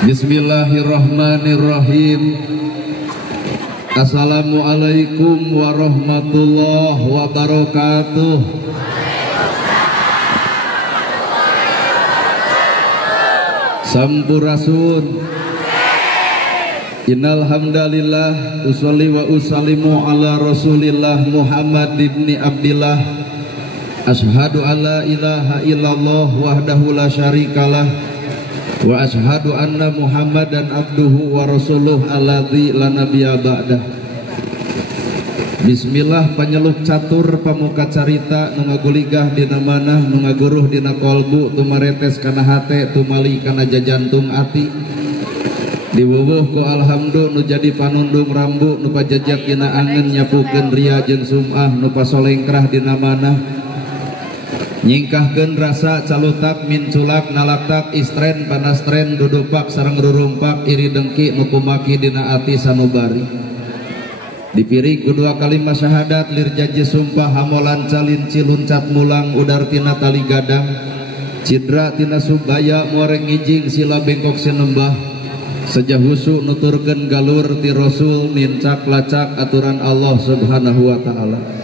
Bismillahirrahmanirrahim. Assalamualaikum warahmatullahi wabarakatuh. Sampurasun. Innal hamdalillah usolli wa usallimu ala Rasulillah Muhammad ibni Abdillah. Ashhadu alla ilaha illallah wahdahu la syarikalah wa ashhadu anna Muhammadan abduhu wa rasuluh alladzi la nabiyya ba'dah. Bismillah panyeluk catur pamuka carita nu ngaguligah dina manah nu ngaguruh dina kolbu tumaretes kana hate tumali kana jajantung ati. Diwuwuh ku alhamdulillah nu jadi panundung rambu nu pajajak dina angin nyapukeun ria jeung sum'ah nu pasolengkrah dina manah. Nyingkahkeun rasa calutak minculak nalaktak istren panastren dudupak sareng rurumpak iri dengki nu kumaki dina ati sanubari. Dipirik kedua kalimat syahadat lir janji sumpah hamolan calin ciluncat mulang udar tina tali gadang cidra tina subaya muareng ngijing sila bengkok sinembah sejahusu nuturkeun galur ti rasul nincak lacak aturan Allah subhanahu wa ta'ala.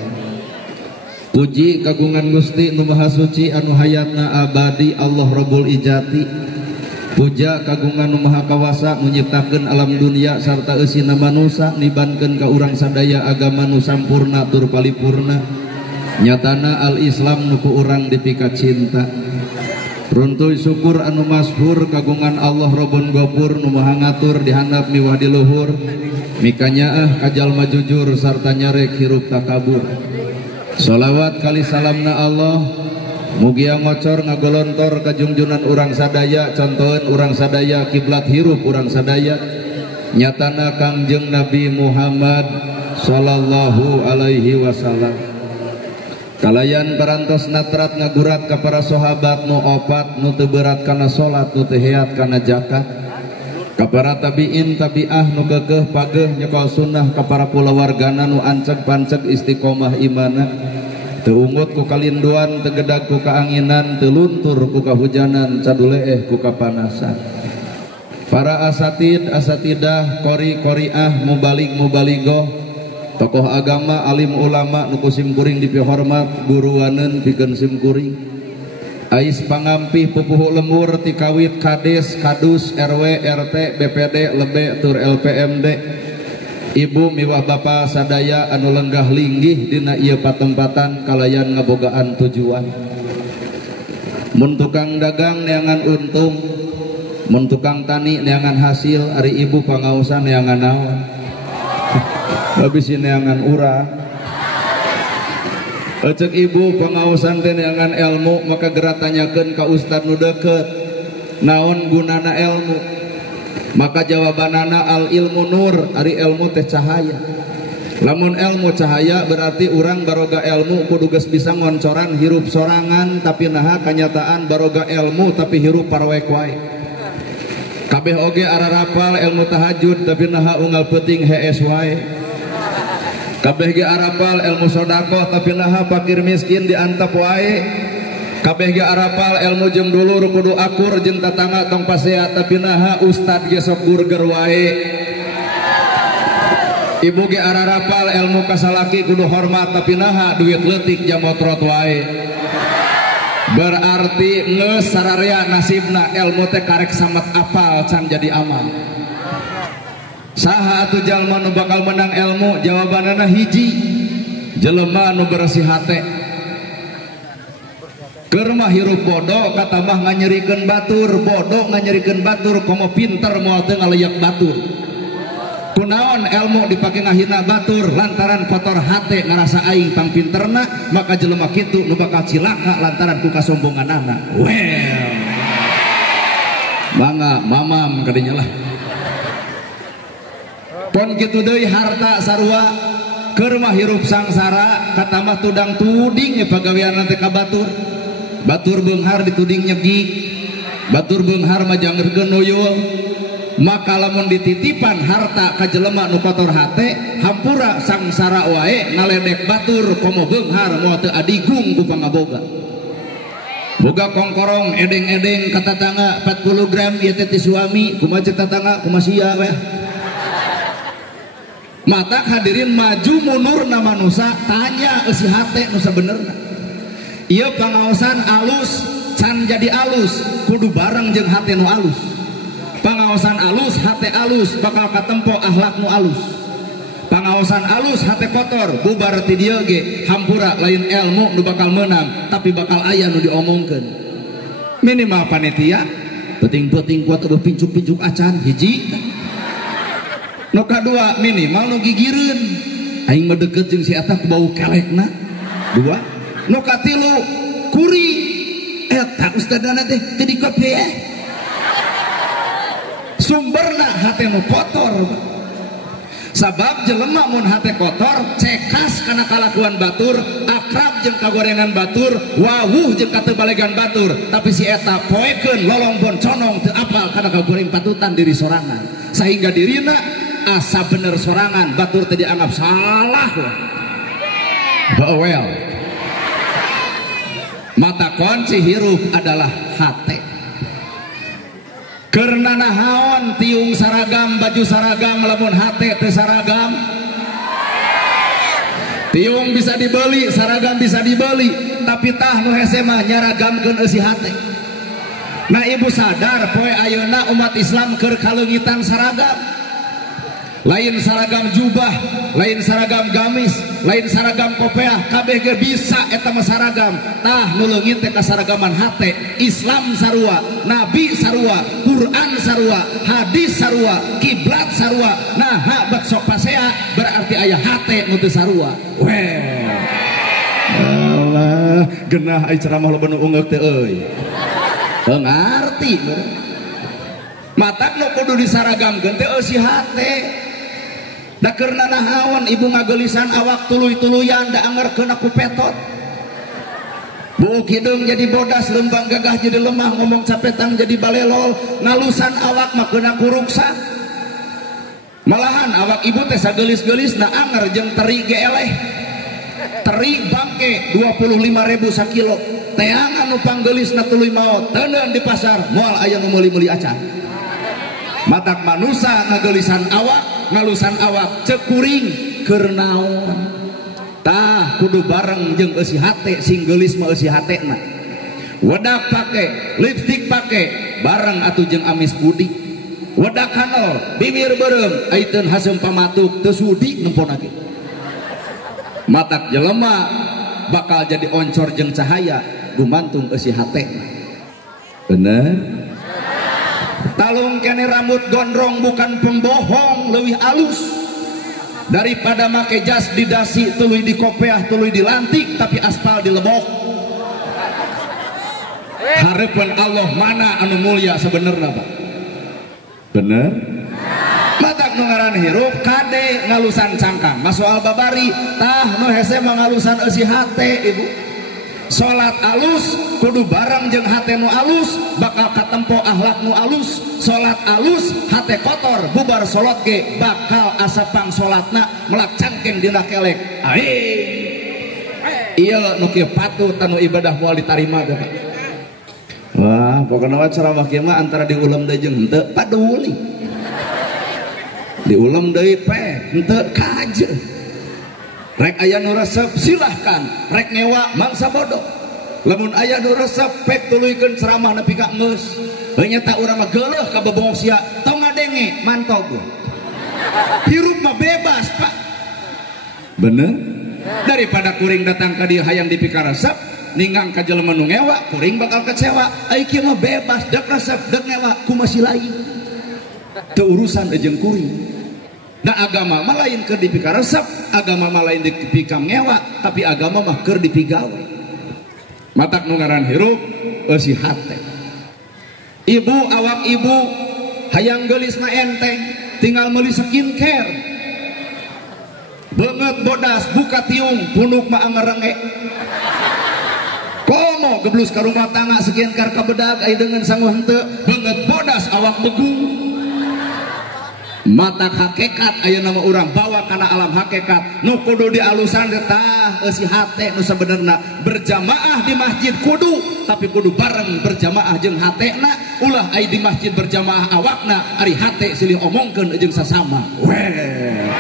Puji kagungan Gusti nu Maha Suci anu hayatna abadi Allah Rabbul Ijati. Puja kagungan nu Maha Kawasa nu nyiptakeun alam dunia sarta eusina manusa nibankeun ka urang sadaya agama nu sampurna tur paripurna. Nyatana al-Islam nu ku urang dipikat cinta. Runtuy syukur anu masyhur kagungan Allah Rabbun Ghafur nu Maha ngatur di handap miwah di luhur. Mikanyaah kajalma jujur sarta nyarek hirup takabur. Sholawat kali salamna Allah mugia ngocor ngagolontor kajungjunan urang sadaya contohan urang sadaya kiblat hirup urang sadaya nyatana Kangjeng Nabi Muhammad sallallahu alaihi wasallam. Kalayan parantos natrat ngagurat ka para sahabat nu opat nu teu berat kana salat nu teu heat kana zakat ka para tabiin tabiah nu keukeuh pageuh nyekol sunnah ka para kulawargana nu anceg panceg istiqomah imana teu ungut ku kalinduan teu gedag ku kaanginan teu luntur ku kahujanan caduleeh ku kapanasan. Para asatid asatidah qori qoriah mubalik mubaligoh tokoh agama alim ulama nu kusim kuring dipihormat guruaneun pikeun sim kuring ais pangampih pupuh lemur ti kawit kades kadus RW RT BPD lebe tur LPMD ibu miwah bapa sadaya anu lenggah linggih dina ieu patempatan kalayan ngabogaan tujuan. Mun tukang dagang neangan untung, mun tukang tani neangan hasil, ari ibu pangaosan neangan naon habis neangan urang. Ecek ibu pengawasan teh neangan ilmu maka gerak tanyakeun ka ustad nu deukeut naon gunana ilmu maka jawabanana al ilmu nur ari ilmu teh cahaya. Lamun ilmu cahaya berarti urang baroga ilmu kudu geus bisa ngoncoran hirup sorangan tapi naha kanyataan baroga ilmu tapi hirup parwek wae. Kabeh oge ararapal ilmu tahajud tapi naha unggal peuting hees wae. Kabeh ge arapal ilmu sodakoh tapi naha fakir miskin diantap wae. Kabeh ge arapal ilmu jeung dulur kudu akur jeung tatangga tong pasehat tapi naha ustad ge sok burger wae. Ibu ge arapal ilmu kasalaki kudu hormat tapi naha duit leutik jamotrot wae. Berarti geus sararea nasibna ilmu teh karek samet apal can jadi amal. Saha atuh jalma nu bakal menang ilmu? Jawabanana hiji, jelema nu bersih hate. Keur mah hirup bodoh kata mah nganyerikeun batur, bodoh nganyerikeun batur komo pinter moal teu ngaleyak batur. Kunaon ilmu dipake ngahina batur lantaran kotor hate ngarasa aing pang pinterna, maka jelema kitu nu bakal cilaka lantaran ku kasombonganana. Well. Bangga mamam kadinya lah. Pon kitu deui harta sarua keur mah hirup sangsara kata mah tudang tuding nya pagawean teh ka batur. Batur beunghar dituding nyegik, batur beunghar mah jangeurkeun nuyul. Maka lamun dititipan harta ka jelema nu kotor hate hampura sangsara wae ngaledek batur komo beunghar moal teu adigung ku pangaboga. boga kongkorong edeng-edeng kata tangga 40 gram ieu teh ti suami kumaha cek tatangga kumaha sia we. Mata hadirin maju mundur na manusia tanya isi hate nu sabenerna. Ieu pangaosan alus can jadi alus kudu bareng jeung hate nu alus. Pangaosan alus hate alus bakal katempo akhlak nu alus. Pangaosan alus hate kotor bubar ti dieu ge hampura lain ilmu nu bakal menang tapi bakal aya nu diomongkeun. Minimal panitia penting-penting kuat atau pincuk-pincuk acan hiji. Nu kadua minimal nu gigireun aing mah deukeut jeung si eta ku bau kelekna. Dua nu katilu kuri eta ustadana teh teu dikopi sumberna hate nu kotor. Sabab jelema mun hate kotor cekas kana kalakuan batur, akrab jeung kagorengan batur, wawuh jeung katebalegan batur, tapi si eta poekeun lolongpon conong teu apal kana kagoreng patutan diri sorangan sehingga dirina asa bener sorangan batur tadi dianggap salah. Bawel. Mata kunci hirup adalah hate. Karena nahaon tiung saragam baju saragam lamun hate teu saragam. Tiung bisa dibeli, saragam bisa dibeli, tapi tah nu hese mah nyaragamkeun eusi hate. Nah ibu sadar poe ayeuna umat Islam keur kaleungitan saragam. Lain saragam jubah, lain saragam gamis, lain saragam kopiah, kabeh ge bisa eta mah saragam. Tah nu leungit teh kasaragaman hate. Islam sarua, Nabi sarua, Quran sarua, hadis sarua, kiblat sarua. Nah bet sok pasea berarti aya hate nu teu sarua. Weh. Allah, genah ai ceramah loba nu ungeuk teh euy. Teu ngarti. Matak nu kudu disaragamkeun teh eusi hate. Da keurna nahaon ibu ngagelisan awak tuluy-tuluyan da angerkeun aku petot. Buuk hidung jadi bodas, lembang gagah jadi lemah, ngomong capetang jadi balelol, ngalusan awak mah keuna kuruksa. Malahan awak ibu teh sagelis-gelis na anger jeung teri ge eleh. Teri bangke 25.000 sakilo. Teangan nu panggelisna tuluy maot, teuneun di pasar moal aya nu meuli-meuli acan. Matak manusia ngagelisan awak, ngalusan awak cek kuring keur naon. Tah kudu bareng jeung eusi hate, sing geulis mah eusi hatena. Wedak pake, lipstik pake, bareng atuh jeung amis budi. Wedak hanol, bibir beureum, aiteun haseum pamatuk teu sudi nemponake. Matak jelema bakal jadi oncor jeung cahaya gumantung eusi hatena. Bener? Talung kene rambut gondrong bukan pembohong leuwih alus daripada make jas didasi tuluy di kopeah tuluy dilantik tapi aspal dilebok. Hareupeun Allah mana anu mulia sebenarnya Pak? Bener? Matak nu ngaran hirup kade ngalusan cangkang masoal babari tah nu hese mangalusan eusi hate ibu. Salat alus kudu bareng jeung hate nu alus bakal katempo akhlak nu alus. Salat alus hate kotor bubar salat ge bakal asapang salatna melak cangkeng dina kelek. Ieu nu kieu patut anu ibadah moal ditarima teh Pak. Wah, pokona ceramah kieu mah antara diuleum deui jeung henteu paduli. Diuleum deui pe henteu kaje. Rek aya nu resep silahkan, rek ngewa mangsa bodoh. Lamun aya nu resep pek tuluykeun ceramah nepi ka geus. Heuh nyata urang mah geuleuh ka bebongok sia, tong ngadenge mantog. Hirup mah bebas, Pak. Bener? Daripada kuring datang ka dieu hayang dipika resep, ninggang ka jelema nu ngewa, kuring bakal kecewa. Ai kieu mah bebas, dek resep, dek ngewa, kumaha si lain. Teu urusan jeung kuring. Nah agama mah lain keur dipika resep, agama mah lain dipika ngewa, tapi agama mah keur dipigawe. Matak nu ngaran hirup eusi hate. Ibu awak ibu hayang geulis mah enteng, tinggal meuli skincare. Beungeut bodas buka tiung, punduk mah angerenge. Komo geblus ka rumah tangga skincare ka bedag ai dengan sangu henteu, beungeut bodas awak begung. mata hakikat ayo nama orang bawa karena alam hakikat nu kudu dialusan tah si hate nu sebenarnya berjamaah di masjid kudu tapi kudu bareng berjamaah jeung hatena ulah ai di masjid berjamaah awakna ari hate silih omongkeun jeung sasama weh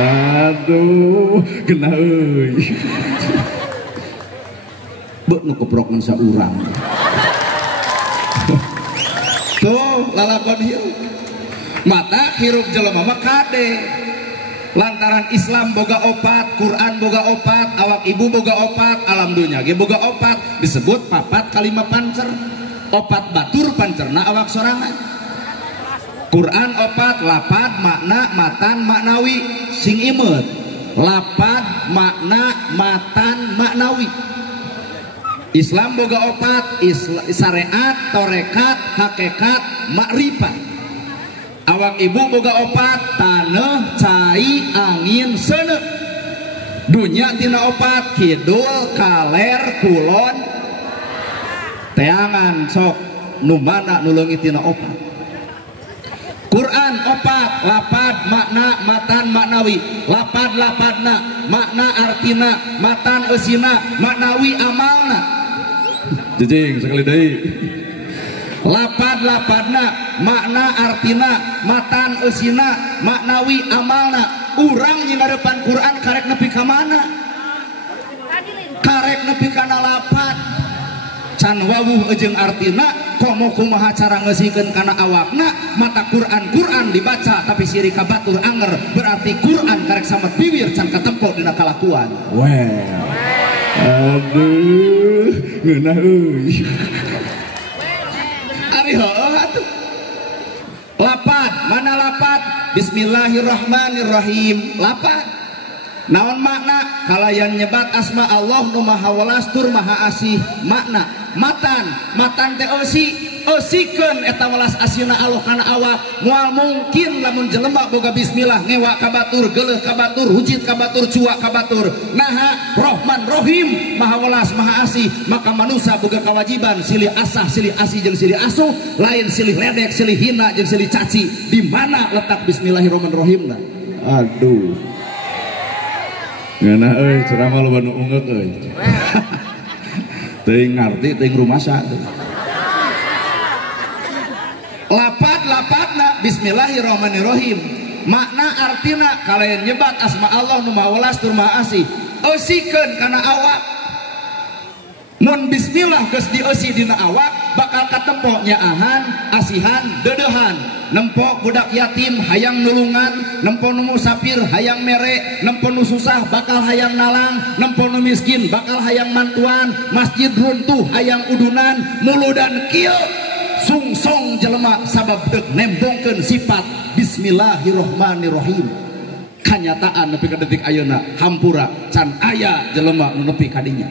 aduh kena euy beuk nu keprokna saurang tuh lalakon hiu mata hirup jelema mah kade lantaran Islam boga opat, Quran boga opat, awak ibu boga opat, alam dunya ge boga opat, disebut papat kalima pancer. Opat batur pancerna awak sorangan. Quran opat, lapad makna matan maknawi sing imut. Lapad makna matan maknawi. Islam boga opat, syariat, torekat, hakikat, makrifat. Awak ibu boga opat tanah cai angin seuneu dunya tina opat kidul kaler kulon teangan sok nu mana nu leungit tina opat Quran opat lapad makna matan maknawi lapad lapadna makna artina matan eusina maknawi amalna jejing sekali deui lapad lapadna makna artina matan eusina maknawi amalna urang nyingarepan Quran karek nepi ka mana karek nepi kana lapad can wawuh jeung artina komo kumaha cara ngeusikeun kana awakna mata Quran dibaca tapi siri ka batur anger berarti Quran karek samet bibir can katempo dina kalakuan weh aduh ngeunah euy ari heueuh atuh lapad mana lapad bismillahirrahmanirrahim lapad naon makna kalayan nyebat asma Allah nu maha welas tur maha asih makna matan teh eusikeun eta welas asihna Allah kana awak moal mungkin lamun jelema boga bismillah ngewa ka batur geuleuh ka batur hujit ka batur cuak ka batur naha Rahman Rahim maha welas maha asih maka manusia boga kewajiban silih asah silih asih jeung silih asuh lain silih ledek silih hina jeung silih caci di mana letak bismillahirrahmanirrahim aduh ngeunah euy ceramah loba nu ungeuk euy teuing ngarti teuing rumasa lapadna bismillahirrahmanirrahim makna artina kalayan nyebat asma Allah nu maha welas tur maha asih eusikeun kana awak mun bismillah geus dieusi dina awak bakal katempo nyaahan asihan deudeuhan nempo budak yatim hayang nulungan nempo nu musafir hayang mere nempo nu susah bakal hayang nalang nempo nu miskin bakal hayang mantuan masjid runtuh hayang udunan muludan kieu sungsong jelema sabab deuk nembongkeun sifat bismillahirrahmanirrahim kanyataan nepi ka detik ayeuna hampura can aya jelema nu nepi ka dinya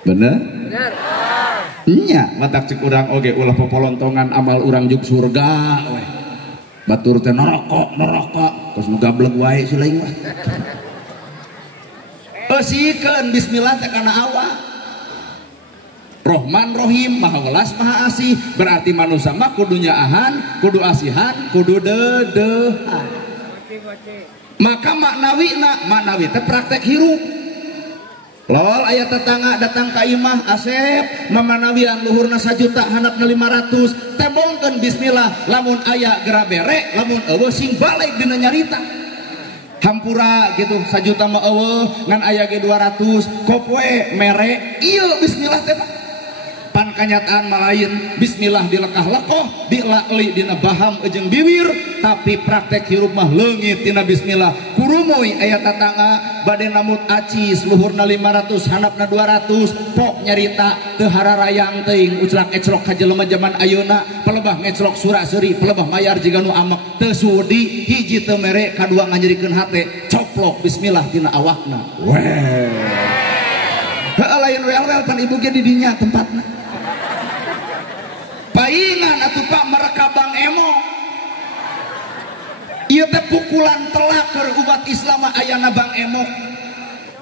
bener nya matak cek urang oge ulah popolontongan amal urang juk surga we batur teh neraka terus nu gablek wae sulaing mah eusikeun bismillah teh kana awak Rahman Rahim maha welas maha asih berarti manusia mah kudu nyaahan kudu asihan kudu deudeuhan maka maknawi teh praktek hirup lol aya tetangga datang ka imah Asep mamanawian luhurna 1 juta handapna 500 tebongkeun bismillah lamun aya gera bere lamun eueuh sing balik dina nyarita hampura gitu 1 juta mah eueuh ngan aya ge 200 kopoe mere ieu bismillah teh pan kanyataan malain bismillah dilekah-lekoh dilakli dina baham jeung bibir tapi praktek hirup mah leungit tina bismillah kurumuy aya tatangga bade namut acis luhurna 500 handapna 200 pok nyarita teu hararayang teuing uclak eclok ka jelema zaman ayeuna pelebah ngeclok sura seuri pelebah mayar jiga nu amek teu sudi hiji teu mere kadua nganyerikeun hate coplok bismillah tina awakna weh heueuh lain wel-wel pan ibu ge di dinya tempatna paingan atuh Pak merekabang emo ieu teh pukulan telak keur umat Islam ayana bang emo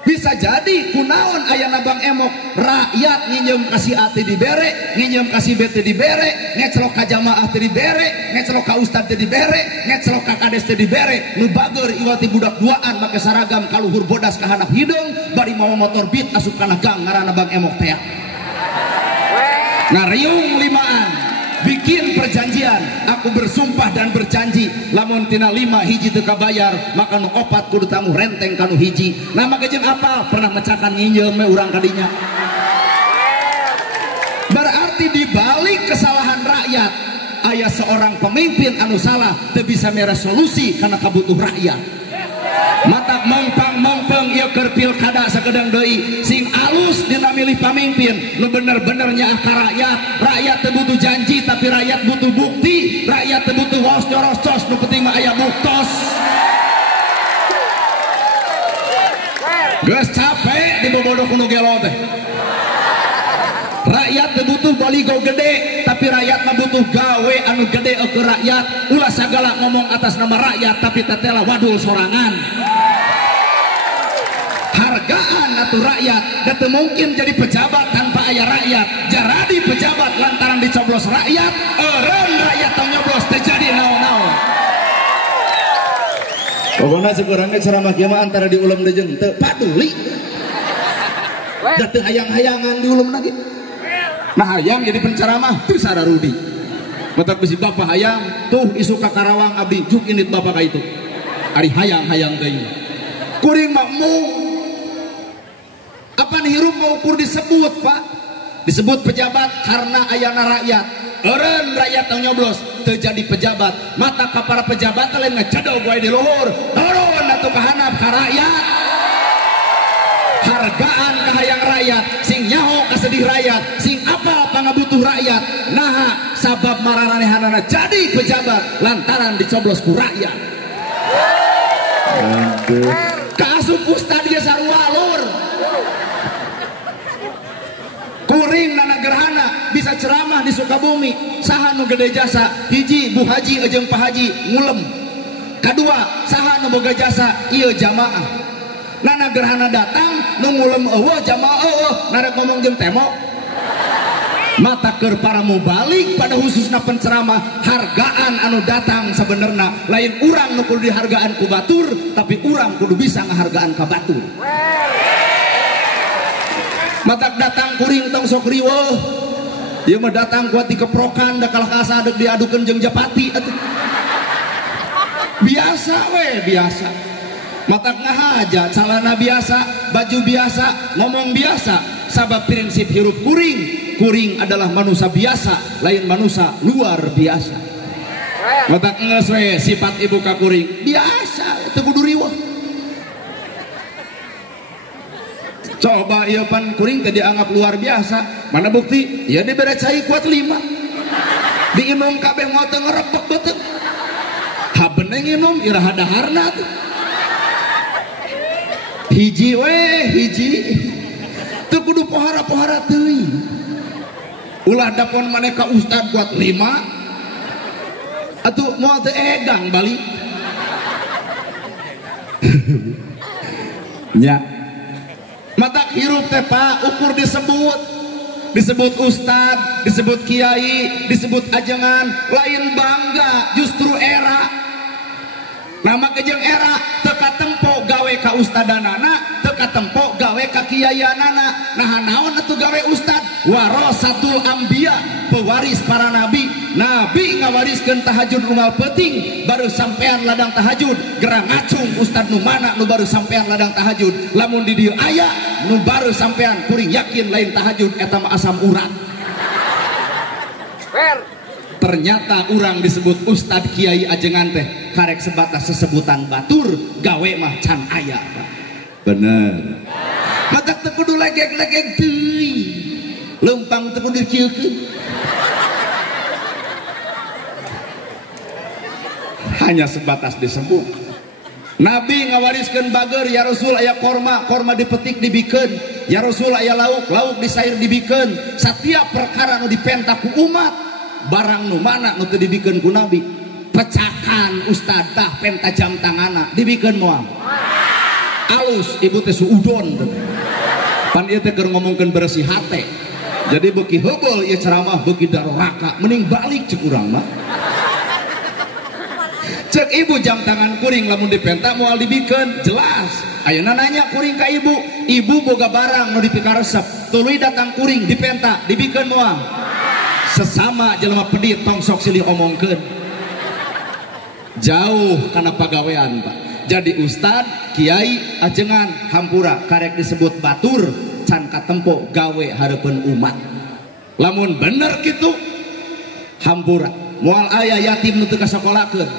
Bisa jadi kunaon ayana Bang Emok rakyat nginjem kasih ati dibere, nginjem kasih bete dibere, ngecelok ka jamaah teh dibere, ngecelok ka ustad teh dibere, ngecelok ka kades teh dibere, nu bager iwati budak duaan make saragam kaluhur bodas ka handap hidung bari mau motor beat asup kana gang ngaranna Bang Emok teh. Ngariung limaan bikin perjanjian, aku bersumpah dan berjanji lamun tina 5 hiji teu kabayar maka nu 4 kudu tangguh renteng kanu hiji. Nama kejeun apa pernah mecakan nginjem we urang kadinya. Berarti di balik kesalahan rakyat aya seorang pemimpin anu salah teu bisa meresolusi karena kabutuh rakyat. Matak mengpang ieu keur pilkada sakedeng deui sing alus dina milih pamimpin nu bener-bener nyaah ka rakyat teu butuh janji tapi rakyat butuh bukti, rakyat teu butuh waos nyorocos nu penting mah aya buktos. Geus capek dibobodoh ku nu gelo teh. Rakyat teu butuh baligo gede tapi rakyat mah butuh gawe anu gede ke rakyat. Ulah sagala ngomong atas nama rakyat tapi tetela wadul sorangan. Hargaan atuh rakyat dan teu mungkin jadi pejabat tanpa aya rakyat. Jaradi pejabat lantaran dicoblos rakyat, eureun rakyat tong nyoblos teh jadi naon-naon. Pokona sakurangna ceramah kieu mah antara diuleum deui jeung teu paduli. Da teu hayang-hayangan diuleum lagi. Nah hayang jadi penceramah tuh sararudi. Matak bisi bapak hayang tuh isu ka Karawang abdi juk init bapak ka itu. Ari hayang-hayang deui. Kuring makmum apa hirup mau ukur disebut Pak, disebut pejabat karena ayana rakyat. Eureun rakyat tong nyoblos teu jadi pejabat. Mata ka para pejabat lain ngacadog wae di luhur. Turun atuh ka handap ka rakyat. Hargaan ka hayang rakyat, sing nyaho ka sedih rakyat, sing apa pangabutuh rakyat. Nah, sabab mararanehanana jadi pejabat lantaran dicoblos ku rakyat. Kaasup ustad ge sarua lur. Kuring nana gerhana bisa ceramah di Sukabumi. Saha nu gede jasa? Hiji Bu Haji jeung Pak Haji ngulem. Kadua saha nu boga jasa? Ieu jamaah. Nana gerhana datang nu ngulem eueuh jamaah eueuh narek ngomong jeung temo. Mata keur para mubalik pada khususna penceramah hargaan anu datang sebenarnya lain urang nu kudu dihargaan ku batur tapi urang kudu bisa ngahargaan ka batur. Matak datang kuring tong sok riweuh. Ieu mah datang kuat dikeprokan da kalah kasadeg diadukeun jeung Japati atuh. Biasa we, biasa. Matak ngahaja, calana biasa, baju biasa, ngomong biasa. Sabab prinsip hirup kuring, kuring adalah manusia biasa, lain manusia luar biasa. Matak ngeus we sifat ibu ka kuring, biasa, teu kudu riweuh. Coba ieu pan kuring teh dianggap luar biasa. Mana bukti? Ya dibere cai kuat 5. Diinum kabeh mau teu ngerebek beuteung. Habeuneng nginum iraha daharna tuh. Hiji we, hiji. Teu kudu pohara-pohara teuing. Ulah dapon maneh ka ustad kuat 5. Atuh moal teu egang balik. Nya matak hirup teh Pak ukur disebut ustad, disebut kiai, disebut ajengan, lain bangga justru era. Nama kejeng era teka tempo gawe ka ustadanana, teka tempo gawe ka kiaianana. Nah naon atuh gawe ustad? Warasatul anbiya, pewaris para nabi. Nabi ngawariskeun tahajud unggal peuting, baru sampean ladang tahajud. Gerang ngacung ustad nu mana nu baru sampean ladang tahajud. Lamun di dieu aya nu baru sampean kuring yakin lain tahajud eta mah asam urat. Ternyata orang disebut ustad kiai ajengan teh karek sebatas sesebutan batur, gawe mah can aya. Bener. Mata teu kudu legeg-legeg teuing. Leumpang teu kudu dicieukkeun. Hanya sebatas disebut. Nabi ngawariskeun bager, ya Rasul aya korma, korma dipetik dibikeun. Ya Rasul aya lauk, lauk disair dibikeun. Setiap perkara nu dipenta ku umat, barang nu mana nu teu dibikeun ku Nabi. Pecakan ustad tah penta jam tangana dibikeun moal. alus ibu teh suudon pan ieu teh keur ngomongkeun bersih hate jadi beuki heubeul ieu ceramah beuki daroraka mending balik cek urang mah cek ibu jam tangan kuring lamun dipenta moal dibikeun jelas ayeuna nanya kuring ka ibu boga barang nu dipikaresep tuluy datang kuring dipenta dibikeun moal sesama jelema pedit tong sok silih omongkeun jauh kana pagawean Pak jadi ustad kiai ajengan hampura karek disebut batur can katempo gawe hareupeun umat lamun bener kitu hampura moal aya yatim nu teu kasakolakeun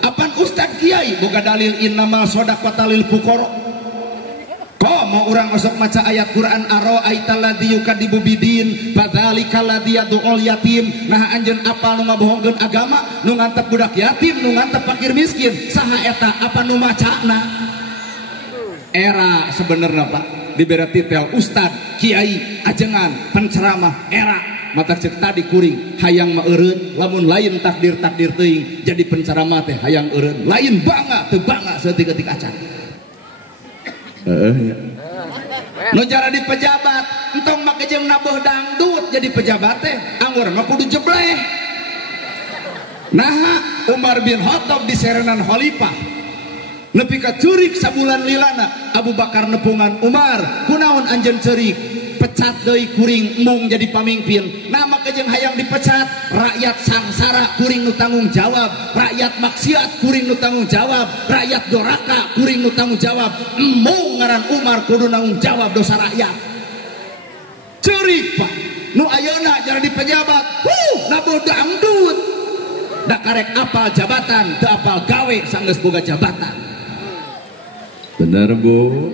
apan ustad kiai boga dalil innamal shadaqata lil fuqara mau orang osok maca ayat Quran ara'aital ladzi yukadzibu bidin fadzalikal ladzi yad'ul yatim nah anjeun apal nu ngabohongkeun agama nu ngantep budak yatim nu ngantep fakir miskin saha eta apa nu macana era sebenarnya Pak dibere titel ustad kiai ajengan penceramah era mata cek tadi kuring hayang mah eureun lamun lain takdir teuing jadi penceramah teh hayang eureun lain bangga teu bangga saeutik-eutik acan ya. Nu jara di pejabat entong make jeung nabuh dangdut jadi pejabat teh anggur mah kudu jebleh nah Umar bin Khattab diserenan khalifah nepi ka curik sabulan lilana Abu Bakar nepungan Umar kunaon anjeun ceurik pecat deui kuring mung jadi pamimpin nah make jeung hayang dipecat rakyat sangsara kuring nu tanggung jawab rakyat maksiat kuring nu tanggung jawab rakyat doraka kuring nu tanggung jawab mung ngaran Umar kudu nanggung jawab dosa rakyat ceurik Pak nu ayeuna jara di pejabat nabuh dangdut da karek apal jabatan teu apal gawe sanggeus boga jabatan bener Bu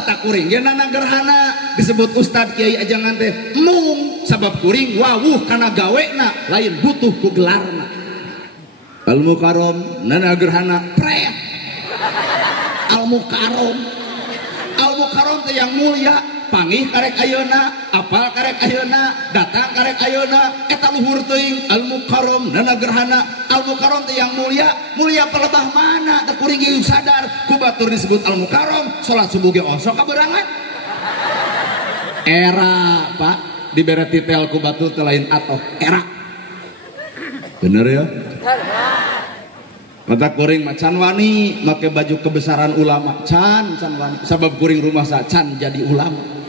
tak kuring geunana gerhana disebut ustad kiai ajangan teh mung sabab kuring wawuh kana gawena lain butuh ku gelarna al mukarram nana gerhana pret al mukarram teh yang mulia pangih karek ayeuna apal karek ayeuna datang karek ayeuna eta luhur teuing al mukarram nana gerhana al mukarram teh yang mulia pelebah mana teu kuring geus sadar ku batur disebut al mukarram salat subuh ge osok kaberangan era Pak dibere titel ku batur teu lain atoh era bener ya mata kuring macan wani make baju kebesaran ulama can wani sabab kuring rumah sa can jadi ulama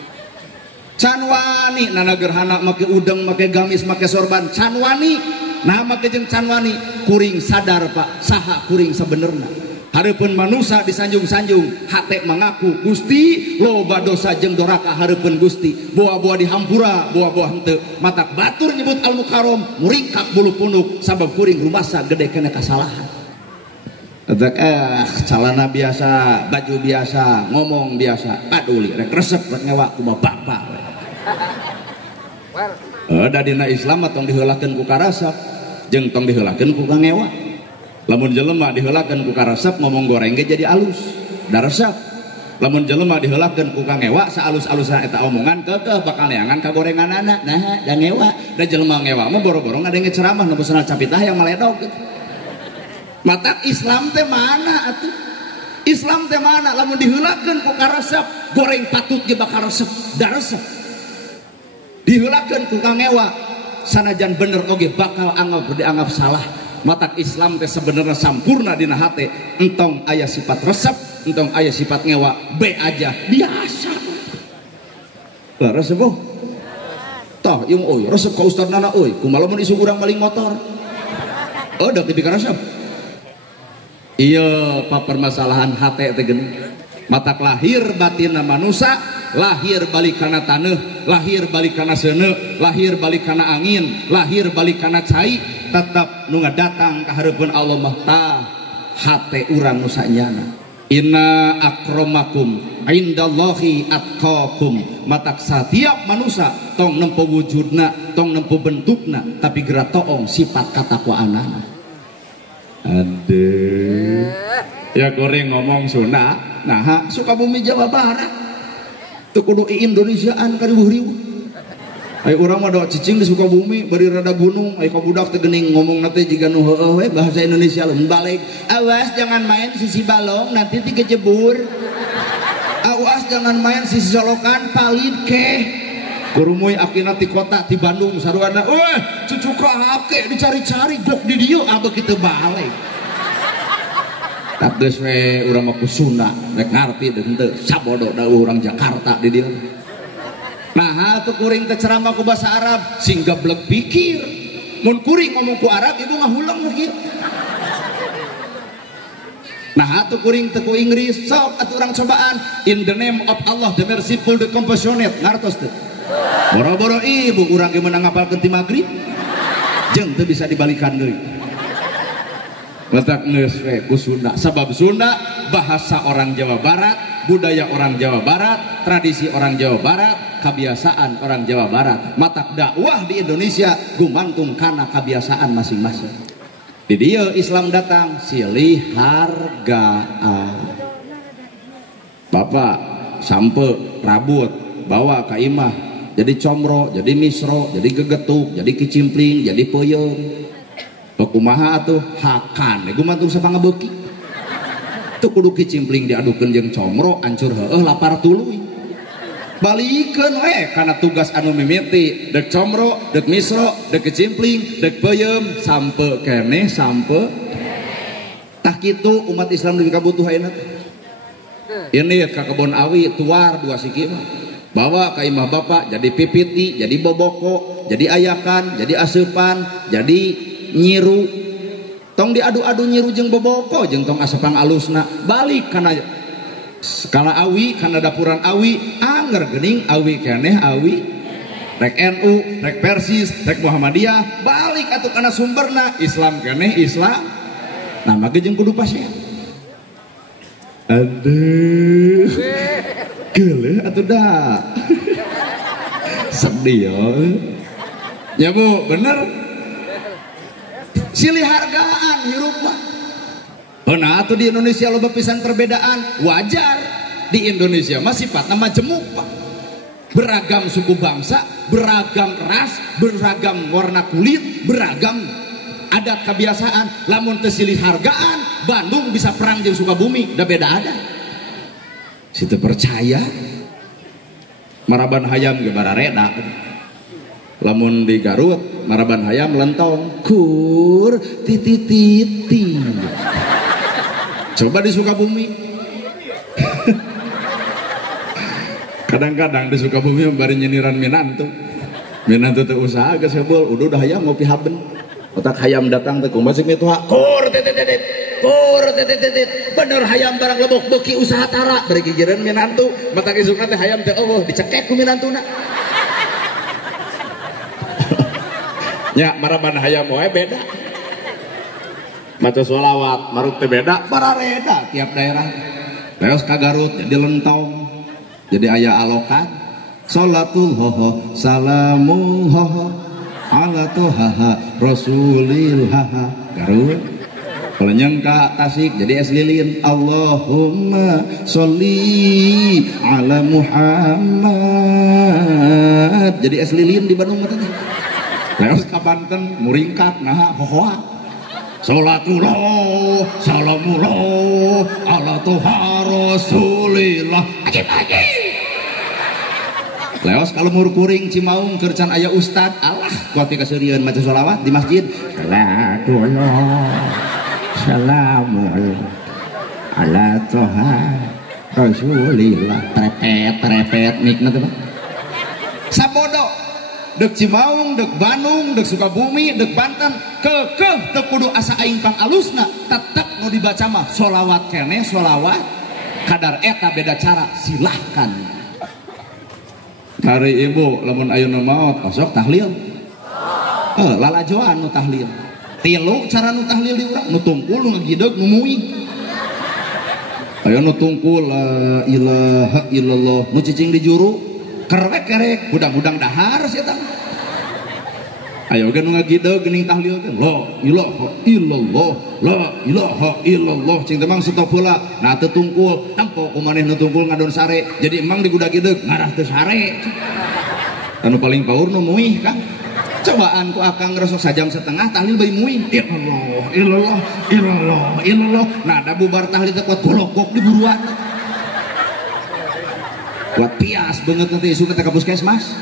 can wani nana gerhana make udeng make gamis make sorban can wani nah make jeung can wani kuring sadar Pak saha kuring sabenerna hareupeun manusia disanjung-sanjung hate mengaku Gusti loba dosa jeung doraka hareupeun Gusti boa-boa dihampura boa-boa henteu matak batur nyebut al mukarram muringkak bulu punuk sabab kuring rumasa gede kena kasalahan calana biasa baju biasa ngomong biasa paduli rek resep rek ngewa ku bapak da dina Islam tong diheulakeun ku karasep jeung tong diheulakeun ku kangewa lamun jelema diheulakeun ku karasep ngomong goreng ge jadi alus da resep lamun jelema diheulakeun ku kangewa saalus-alusna eta omongan keukeuh bakal neangan ka gorenganana nah da ngewa da jelema ngewa mah boro-boro ngadenge ceramah nu beusna capitah yang maledog gitu. Mata Islam teh mana atuh Islam teh mana lamun diheulakeun ku karasep goreng patut ge bakal resep da resep diheulakeun ku kangewa sanajan bener oge bakal dianggap salah mata Islam teh sebenarnya sampurna dina hate entong aya sifat resep entong aya sifat ngewa be aja biasa lah resep oh tah yung euy resep ka ustad nana euy kumaha lamun isu urang maling motor da tipi karasep iya Pak permasalahan hate teh matak lahir batinna manusia lahir balik kana taneuh lahir balik kana seuneu lahir balik kana angin lahir balik kana cai tetep nu ngadatang ka hareupeun Allah mah tah hate urang nu sanyana inna akramakum indallahi atqakum matak setiap manusia tong nempo wujudna tong nempo bentukna tapi geura toong sifat katakwaanana aduh ya goreng ngomong Sunda nah Sukabumi Jawa Barat tuh kudu Indonesiaan ka riweuh-riweuh Ay urang mah do cicing di Sukabumi bari rada gunung ay ka budak teh geuning ngomong nanti jiga nu heueuh we bahasa Indonesia leuh balik. Awas jangan main sisi balong nanti dikejebur. Awas jangan main sisi solokan palit ke. Kurumuy akina ti kota ti Bandung saruana. Weh cucu kakek dicari-cari gok di dieu abeu kitu balik. Tak geus we urang mah ku Sunda rek ngarti deui henteu sabodo da urang Jakarta di dieu. Nah tuh kuring teh ceramah ku bahasa Arab sing gablek pikir mun kuring ngomong ku Arab ibu ngahulang lagi. Nah tuh kuring teh ku Inggris sok atuh urang cobaan in the name of Allah the merciful the compassionate ngartos teh boro-boro ibu urang ge meunang ngapalkeun ti magrib jeung teu bisa dibalikan deui letak geus we ku Sunda sabab Sunda bahasa orang Jawa Barat budaya orang Jawa Barat tradisi orang Jawa Barat kebiasaan orang Jawa Barat matak dakwah di Indonesia gumantung kana kebiasaan masing-masing di dia Islam datang silih hargaan bapak sampe rabut bawa ka imah jadi comro jadi misro jadi gegetuk jadi kicimpling jadi peuyeum kumaha atuh hakan gumantung sapangabeuki teu kudu kicimpling diadukeun jeung comro ancur heueuh lapar tuluy balikeun we kana tugas anu mimiti dek comro dek misro dek kicimpling dek peuyeum sampe keneh sampe tah kitu umat Islam lebih kabutuhan ini ka kebon awi tuar dua siki mah bawa ka imah bapak jadi pipiti jadi boboko jadi ayakan jadi asupan jadi nyiru tong diadu-adu nyiru jeung boboko jeung tong asapang alusna balik kana awi kana dapuran awi anger geuning awi keneh awi rek NU rek Persis rek Muhammadiyah balik atuh kana sumberna Islam keneh Islam nah mage jeung kudu pasien aduh geuleuh atuh da sedih ya Bu bener silih hargaan hirup mah. Nah atuh di Indonesia loba pisan perbedaan wajar di Indonesia mah sifatna majemuk Pak. Beragam suku bangsa, beragam ras, beragam warna kulit, beragam adat kebiasaan. Lamun teu silih hargaan, Bandung bisa perang jeung Sukabumi, da beda ada. Situ percaya. Maraban hayam ge barareda. Lamun di Garut maraban hayam lentong kur titi coba di Sukabumi kadang-kadang di Sukabumi bari nyeniran minantu teu usaha geus hebeul udah hayam ngopi haben otak hayam datang teh kumaha sing itu kur titi bener hayam barang lebok beuki usaha tara bari gigireun minantu matak isukna teh hayam teh eueuh dicekek ku minantuna nya maraban hayam wae beda maca sholawat maruk teh beda barareda tiap daerah leos ka Garut jadi lentong jadi aya alokan sholatul hoho salamul hoho ala tohaha rasulil haha Garut kalau nyangka Tasik jadi es lilin Allahumma sholli ala Muhammad jadi es lilin di Bandung katanya leos ka Banten muringkat nah hohoa sholatullah salamullah ala toha rasulillah ajib leos kalau mur kuring Cimaung kercan aya ustad Allah kuati kaseureun maca sholawat di masjid salamullah ala toha rasulillah trepet mikna teh sabodo dek Cimaung, dek Bandung, dek Sukabumi, dek Banten kekeh teu kudu asa aing pang alusna tetep nu dibaca mah sholawat keneh sholawat kadar eta beda cara silahkan hari ibu lamun ayeuna maot osok tahlil lalajoan nu tahlil tilu cara nu tahlil di urang nu tungkul nu ngagideug nu muing aya nu tungkul la ilaha illallah nu cicing di juru kerek hudang-hudang dahar sia tah ayo ge nu ngagideug geuning tahlil teh la ilaha illallah la ilaha illallah cing teh mang stop heula nah teu tungkul tempo ku maneh nu tungkul ngadon sare jadi emang digudag gideug ngarah teu sare anu paling paur nu muih Kang cobaan ku akang ngerosok sajam setengah tahlil bayi muih ilallah ilallah ilallah ilallah nah ada bubar tahlil teh kuat bolokok di buruan kuat pias banget nanti isu kita ke puskesmas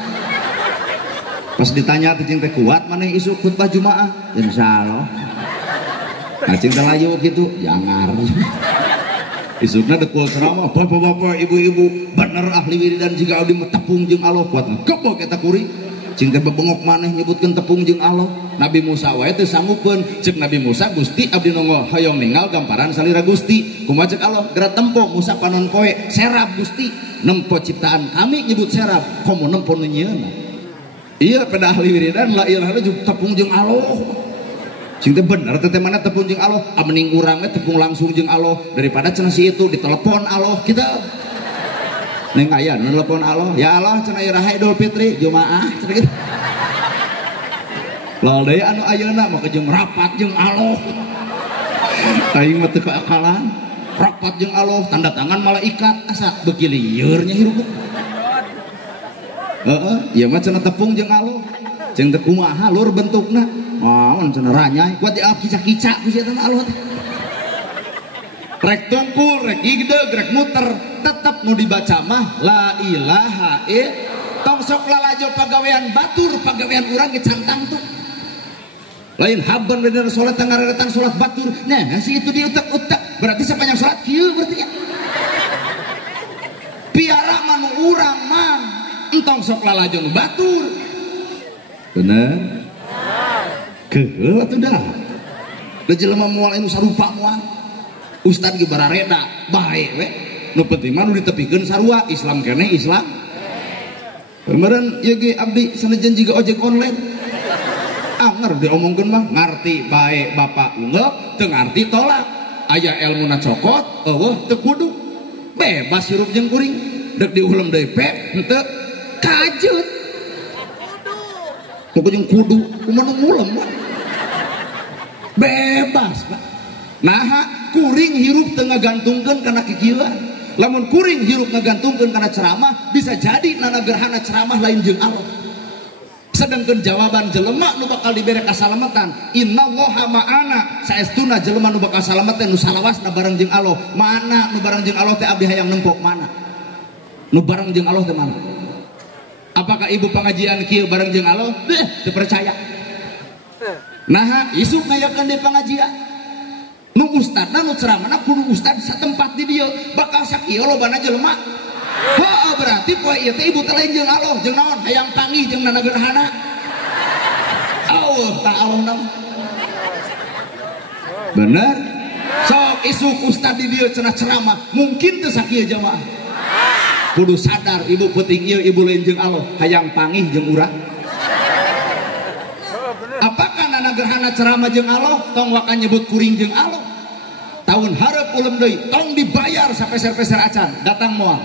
pas ditanya cing teh kuat mana isu khutbah jumaah insyaallah nah cing teh layu gitu jangar isukna dekul ceramah bapak-bapak ibu-ibu bener ahli wiridan jika abdi tepung jeung Allah kuat kebok eta kuring cing teh bebengok maneh nyebutkeun tepung jeung Allah Nabi Musa wae teu sanggupeun ceuk Nabi Musa Gusti abdi nongol hoyong ninggal gamparan salira Gusti kumaha ceuk Allah geura tempo Musa panon poe serap Gusti nempo ciptaan kami nyebut serap komo nempo nu nyieunna iya pada ahli wiridan la ilaha illallah tepung jeung Allah cing teh bener teh mana tepung jeung Allah mending urang teh tepung langsung jeung Allah daripada cenah si itu ditelepon Allah kita neng aya nelpon Allah ya Allah cenah ieu raha Idul Fitri jumaah cenah kitu lal deui anu ayeuna mah jeung rapat jeung Allah aing mah teu kaakalan rapat jeung Allah tanda tangan malaikat asa beuki lieur nya hirup heeh ieu mah cenah tepung jeung Allah jeung teu kumaha lur bentukna naon cenah ranyai kuat diap kicak-kicak ku sia teh Allah teh rek tungkul rek gigdeg rek muter tetep nu dibaca mah la ilaha illallah tong sok lalajo pagawean batur pagawean urang ge cantang tuh lain haban bener salat ngareretang salat batur nah si itu diutek-utek berarti sepanjang salat kieu berarti ya piara manu urang man entong sok lalajo nu batur bener keheul atuh dah da jelema moal anu sarupa moal ustad ge barareda bae we nu penting mah nu ditepikeun sarua Islam keneh Islam kemarin ieu ge abdi sanajan jiga ojek online anger diomongkeun mah ngarti bae bapak unggul teu ngarti tolak aya elmuna cokot eueuh teu kudu bebas hirup jeung kuring dek diuleum deui pe henteu kajut kudu jeung kudu kumaha ngulem bebas Pak nah kuring hirup teu ngagantungkeun kana kikieuan lamun kuring hirup ngagantungkeun kana ceramah bisa jadi nana gerhana ceramah lain jeung Allah sedangkan jawaban jelema nu bakal dibere kasalamatan innallaha ma'ana saestuna jelema nu bakal salamet teh nu salawasna bareng jeung Allah mana nu bareng jeung Allah teh abdi hayang nempok mana nu bareng jeung Allah teh mana apakah ibu pengajian kieu bareng jeung Allah teu percaya nah isuk ngayakeun di pengajian nu ustadna nu ceramahna kudu ustad satempat di dieu bakal sakieu lobana jelema heuh berarti poe ieu teh ibu teh lain jeung Allah jeung naon hayang panggih jeung nana gerhana Allah ta Allah naon bener sok isuk ustad di dieu cenah ceramah mungkin teu sakieu jamaah kudu sadar ibu penting ieu ibu lain jeung Allah hayang panggih jeung urang apakah nana gerhana ceramah jeung Allah tong wakan nyebut kuring jeung Allah tahun hareup uleum deui tong dibayar sapeser-peser acan datang moal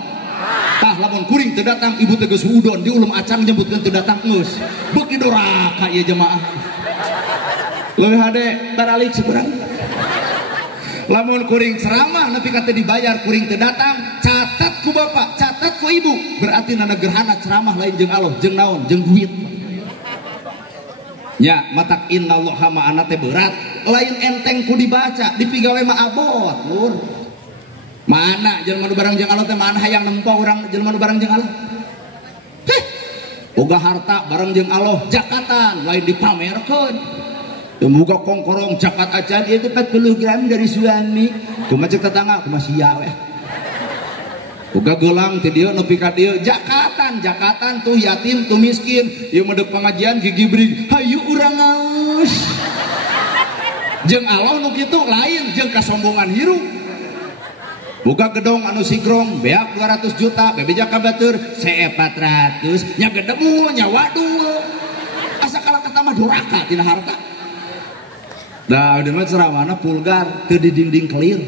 tah lamun kuring teu datang ibu teh geus udon di uleum acan nyebutkeun teu datang geus beuki doraka ieu jemaah leuwih hade baralik seberang lamun kuring ceramah nepi ka teu dibayar kuring teu datang catat ku bapak catat ku ibu berarti nana gerhana ceramah lain jeung Allah jeung naon jeung duit nya matak innallaha ma'ana teh berat lain enteng ku dibaca dipigawe mah abot lur mana jelema nu bareng jeung Allah teh mana hayang nempo urang jelema nu bareng jeung Allah boga harta bareng jeung Allah jakatan lain dipamerkeun teu boga kongkorong jakat acan ieu teh 40 gram dari suami kumaha ceuk tetangga kumaha sia we boga gelang ti dieu nepi ka dieu jakatan tuh yatim tuh miskin ieu mah deuk pengajian gigi beri hayu urang ngaos jeung Allah nu kitu lain jeung kasombongan hirup boga gedong anu sigrong beak 200 juta bebeja ka batur 400 nya gedemu nya waduh asa kala kata mah duraka tina harta da deui mah ceramahna vulgar teu didinding clear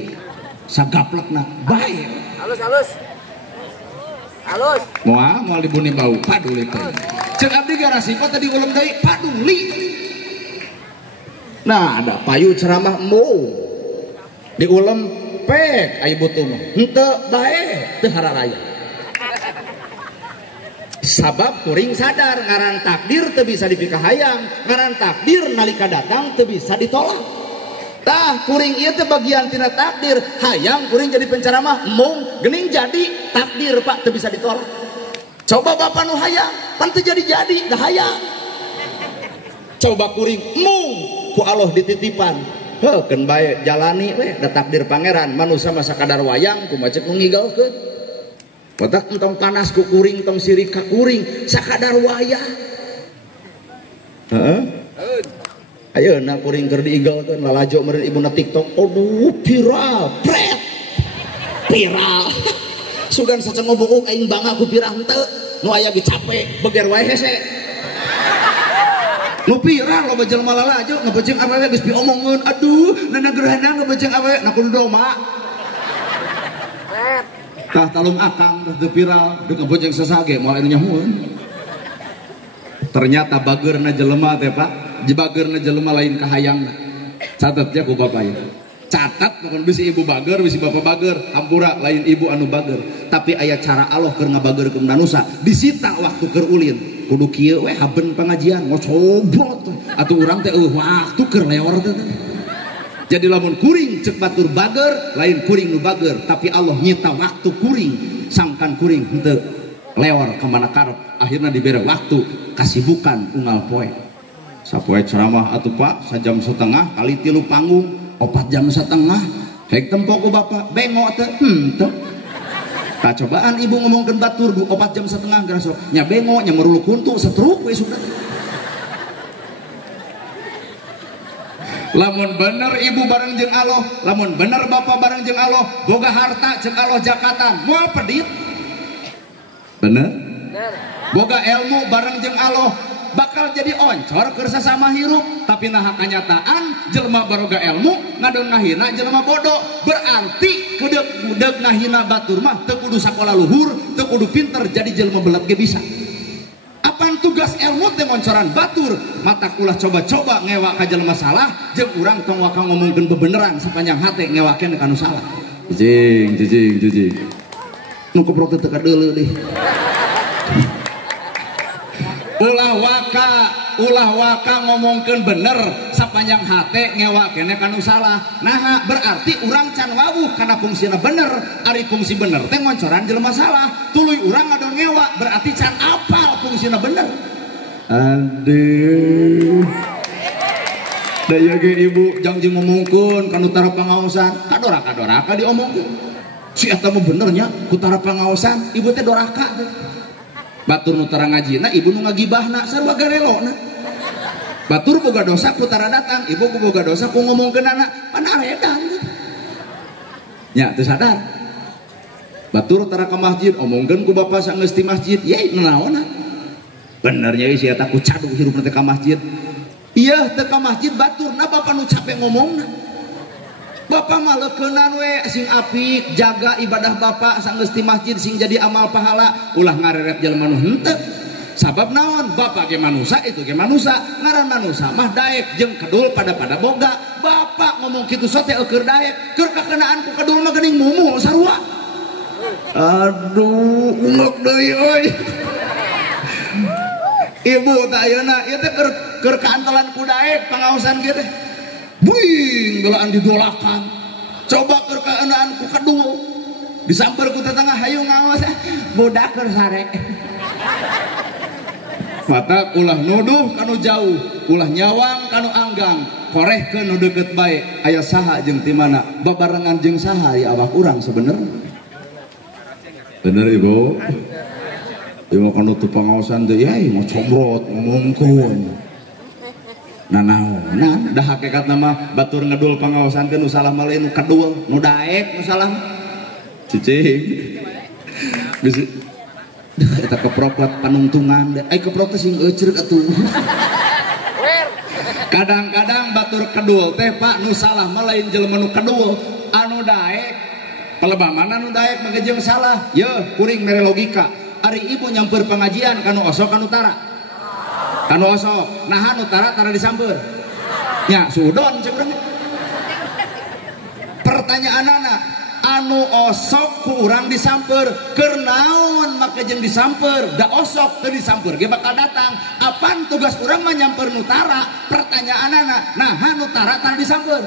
sagaplekna bae halus moal dibuni bau paduli teh ceuk abdi garasi pot tadi uleum deui paduli nah ada payu ceramah mo di uleum pek aya butuh mah henteu bae teu hararaya sabab kuring sadar ngaran takdir teu bisa dipikah hayang, ngaran takdir nalika datang teu bisa ditolak. Tah kuring ieu teh bagian tina takdir, hayang kuring jadi penceramah mung geuning jadi takdir Pak teu bisa ditolak. Coba bapak nu hayang pan teu jadi-jadi dah hayang. Coba kuring mung ku Allah dititipan, heuh keun bae jalani we da takdir pangeran, manusia mah sakadar wayang kumaha ceuk nu ngigalkeun. Otak entong panas ku kuring, tong sirik ka kuring, sakadar wayang. Heeh. Ayeuna kuring keur diigalkeun lalajo meureun ibuna TikTok. Aduh, viral, pret. Viral. Sugan sacengo buuk aing bangga ku pirah henteu. Nu aya ge capek, beger wae hese. Nu viral loba jelema lalajo ngabejeng awewe geus diomongkeun. Aduh, nana gerhana ngabejeng awewe na kudu doma. Tah talung akang teu viral deuk ngabojeng sasage moal anu nyahueun. Ternyata bageurna jelema teh Pak, bageurna jelema lain kahayangna. Catet ya ku bapak ya. Catat pokon bisi ibu bager, bisi bapak bager, hampura lain ibu anu bager. Tapi aya cara Allah keur ngabageurkeun manusia, disita waktu keur ulin. Kudu kieu we haben pengajian ngocobrot atuh urang teh waktu keur lewor teh. Jadi lamun kuring cek batur bager lain kuring nu bager, tapi Allah nyita waktu kuring sangkan kuring henteu lewor ka mana karep, akhirna dibere waktu kasibukan unggal poe. Sapoe ceramah atuh Pak sajam setengah kali 3 panggung 4 jam setengah hek tempo ku bapak bengok teh henteu. Tah cobaan ibu ngomongkeun batur 4 jam setengah geura sok nya bengok nya meruluk huntu setruk we sudah. Lamun bener ibu bareng jeung Allah, lamun bener bapak bareng jeung Allah, boga harta jeung Allah jakatan, moal pedit. Bener? Boga ilmu bareng jeung Allah, bakal jadi oncor keur sasama hirup, tapi naha kanyataan jelema baroga ilmu ngadon ngahina jelema bodoh. Berarti kedeuk ngahina batur mah teu kudu sakola luhur, teu kudu pinter jadi jelema belet ge bisa. Apaan tugas ilmu teh ngoncoran batur, mata kulah coba-coba ngewak ka jelema salah jeung urang tong waka ngomongkeun bebeneran sapanjang hate ngewakeun ka nu salah. Jijing. Nu koprok teu ka deuleu deui. Ulah waka ngomongkeun bener sapanjang hate ngewakeun ka nu salah. Nah, berarti urang can wawuh kana fungsina bener, ari fungsi bener teh ngoncoran jelema salah. Tuluy urang ngadon ngewa berarti can apal fungsina bener. Aduh. Daya ge ibu jangjing ngomongkeun kanu tara pangaosan, kadoraka diomongkeun. Si eta mah benernya ku tara pangaosan, ibu teh doraka teh. Batur nu tara ngajina, ibu nu ngagibahna sarua garelona. Batur boga dosa ku tara datang, ibu ku boga dosa ku ngomongkeun anak panaredan. Nya teu sadar. Batur tara ka masjid, omongkeun ku bapak saenggeus ti masjid, ye naonna. Benernya si eta ku cadu hirupna teh ka masjid. Iya teu ka masjid baturna bapak nu capek ngomongna. Bapak mah leukeunan we sing apik jaga ibadah bapak saenggeus ti masjid sing jadi amal pahala, ulah ngareret jelema nu henteu. Sabab naon? Bapak ge manusia, itu ge manusia. Ngaran manusia mah daek jeung kedul pada boga. Bapak ngomong kitu sote keur daek, keur kakenaan ku kedul mah geuning mumu sarua. Aduh, ungek deui euy. Ibu teh ayeuna ieu teh keur kaantelan ku daek pangaosan kieu teh. Buing gelaan didolakan. Coba keur kakenaan ku kedul. Disamper ku tetangga hayu ngaos, budak keur sare. Mata ulah nuduh kanu jauh, ulah nyawang kanu anggang, korehkeun nu deukeut bae. Aya saha jeung ti mana? Babarengan jeung saha ya awak urang sebenarnya. Bener ibu. Ibu kanu teu pangaosan teh yai mah combrot ngomongkeun. Nanaonan da hakikat nama batur ngedul pangaosan teh nu salah mah lain nu kedul, nu daek nu salah. Cicing. Bisi eta keproklat panungtungan ai keprok teh sing euceuk atuh. Kadang-kadang batur kedul teh Pak nu salah mah lain jelema nu kedul, anu daek pelebamana nu daek mah jeung salah. Yeuh kuring mere logika. Ari ibu nyamper pengajian kanu osok kanu tara. Kanu osok, naha nu tara disamper. Nya sudon ceuk urang. Pertanyaanana, anu osok ku urang disamper keur naon make jeung disamper da osok teu disamper ge bakal datang apaan tugas urang mah nyamper nutara pertanyaanana naha nutara tara disamper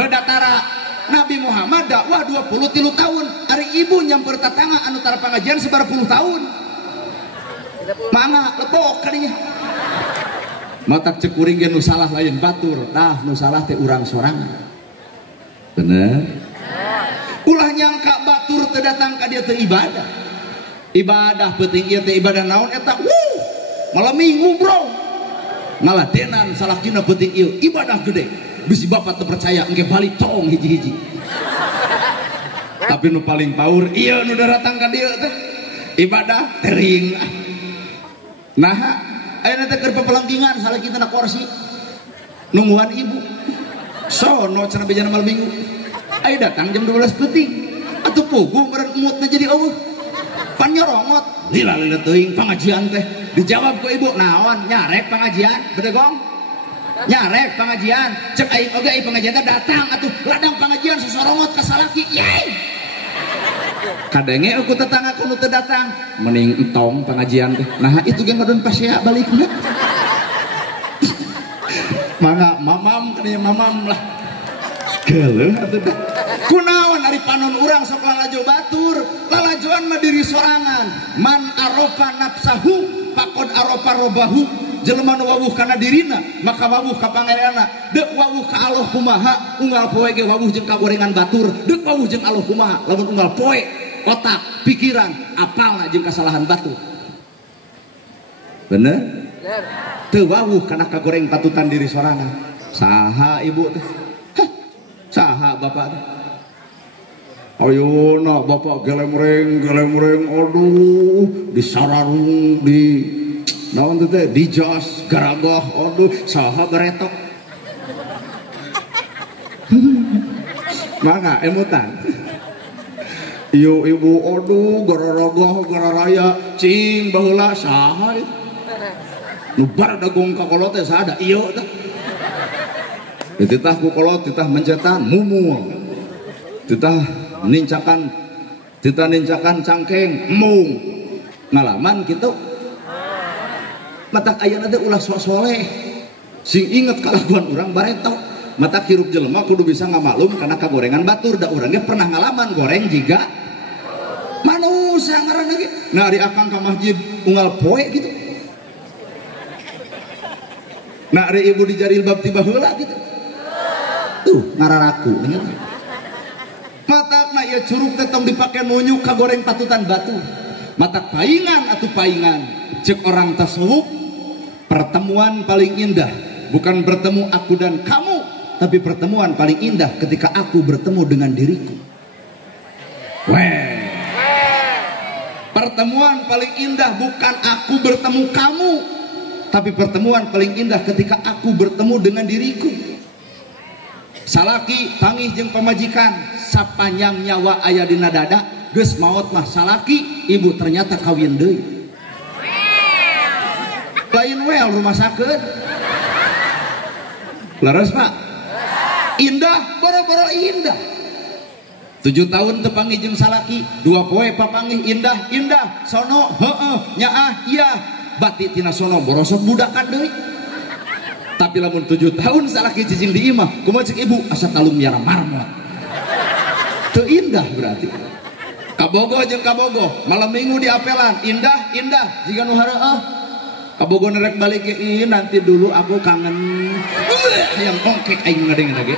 hedatara Nabi Muhammad dakwah 23 tahun ari ibu nyamper tatangga anu tara pangajian sebar 10 tahun mangga lepok kadinya matak cek kuring ge nu salah lain batur tah nu salah teh urang sorangan bener ulah nyangka batur teu datang ka dieu teu ibadah penting ieu teh ibadah naon eta malam minggu bro ngaladenan salakina penting ieu ibadah gede bisi bapak teu percaya engke balik tong hiji-hiji tapi nu paling power ieu nu datang ka dieu teh ibadah tering nah ayeuna teh keur papalangkingan salakina na kursi nungguan ibu sono cenah bejana malam minggu ayo datang jam 12 penting atuh puguh meureun emutna jadi eueuh pan nyorongot lila teuing pengajian teh dijawab ku ibu naon nyarek pengajian bedegong nyarek pengajian cek aing oge ai pengajian teh datang atuh ladang pengajian sosorongot ka salaki yai kadenge aku tetangga kudu teu datang mending entong pengajian teh nah itu ge ngadon pasea balikna mangga mamam kene mamam lah geuleuh atuh kunaon ari panon urang sok lalajo batur lalajoan mah diri sorangan man arofa nafsahu faqad arofa robahu jelema nu wawuh kana dirina maka wawuh ka pangeranna deuk wawuh ka Allah kumaha unggal poe ge wawuh jeung kagorengan batur deuk wawuh jeung Allah kumaha lamun unggal poe otak pikiran apalna jeung kasalahan batur bener teu wawuh kana kagoreng patutan diri sorangan saha ibu teh saha bapak teh ayeuna bapak gelemreng aduh disararung di naon teh di jos garagoh aduh saha beretok mangga emutan ieu ibu aduh garagoh gararaya cing baheula saha nu bar dagong ka kolot teh saha da ieu teh titah ku kolot titah mencetan mumu titah nincakan cangkeng mung ngalaman kitu matak ayeuna teh ulah sok soleh sing inget kalakuan urang bareto matak hirup jelema kudu bisa ngamaklum kana kagorengan batur da urang ge pernah ngalaman goreng jiga manusia ngaranna ge nah di akang ka masjid unggal poe gitu nah ari ibu di jarilbab tiba heula gitu tuh ngararaku matak na ieu curug teh tong dipake nunyuk kagoreng patutan batu matak paingan atuh paingan cek orang tasawuf pertemuan paling indah bukan bertemu aku dan kamu tapi pertemuan paling indah ketika aku bertemu dengan diriku pertemuan paling indah bukan aku bertemu kamu tapi pertemuan paling indah ketika aku bertemu dengan diriku salaki pangih jeung pamajikan sapanjang nyawa aya dina dada geus maot mah salaki ibu ternyata kawin deui lain wel rumah sakit leres pak indah boro-boro indah 7 tahun tepangih jeung salaki 2 poe papangih indah sono heueuh nyaah iya bati tina sono borosok budakan deui tapi lamun 7 tahun salaki cicing di imah kumaha cek ibu asa talung miara marmot teu indah berarti kabogo jeung kabogo malam minggu di apelan indah jika nu hareueuh kabogo nerek balik ge nanti dulu aku kangen yang ongkek aing ngadengeun lagi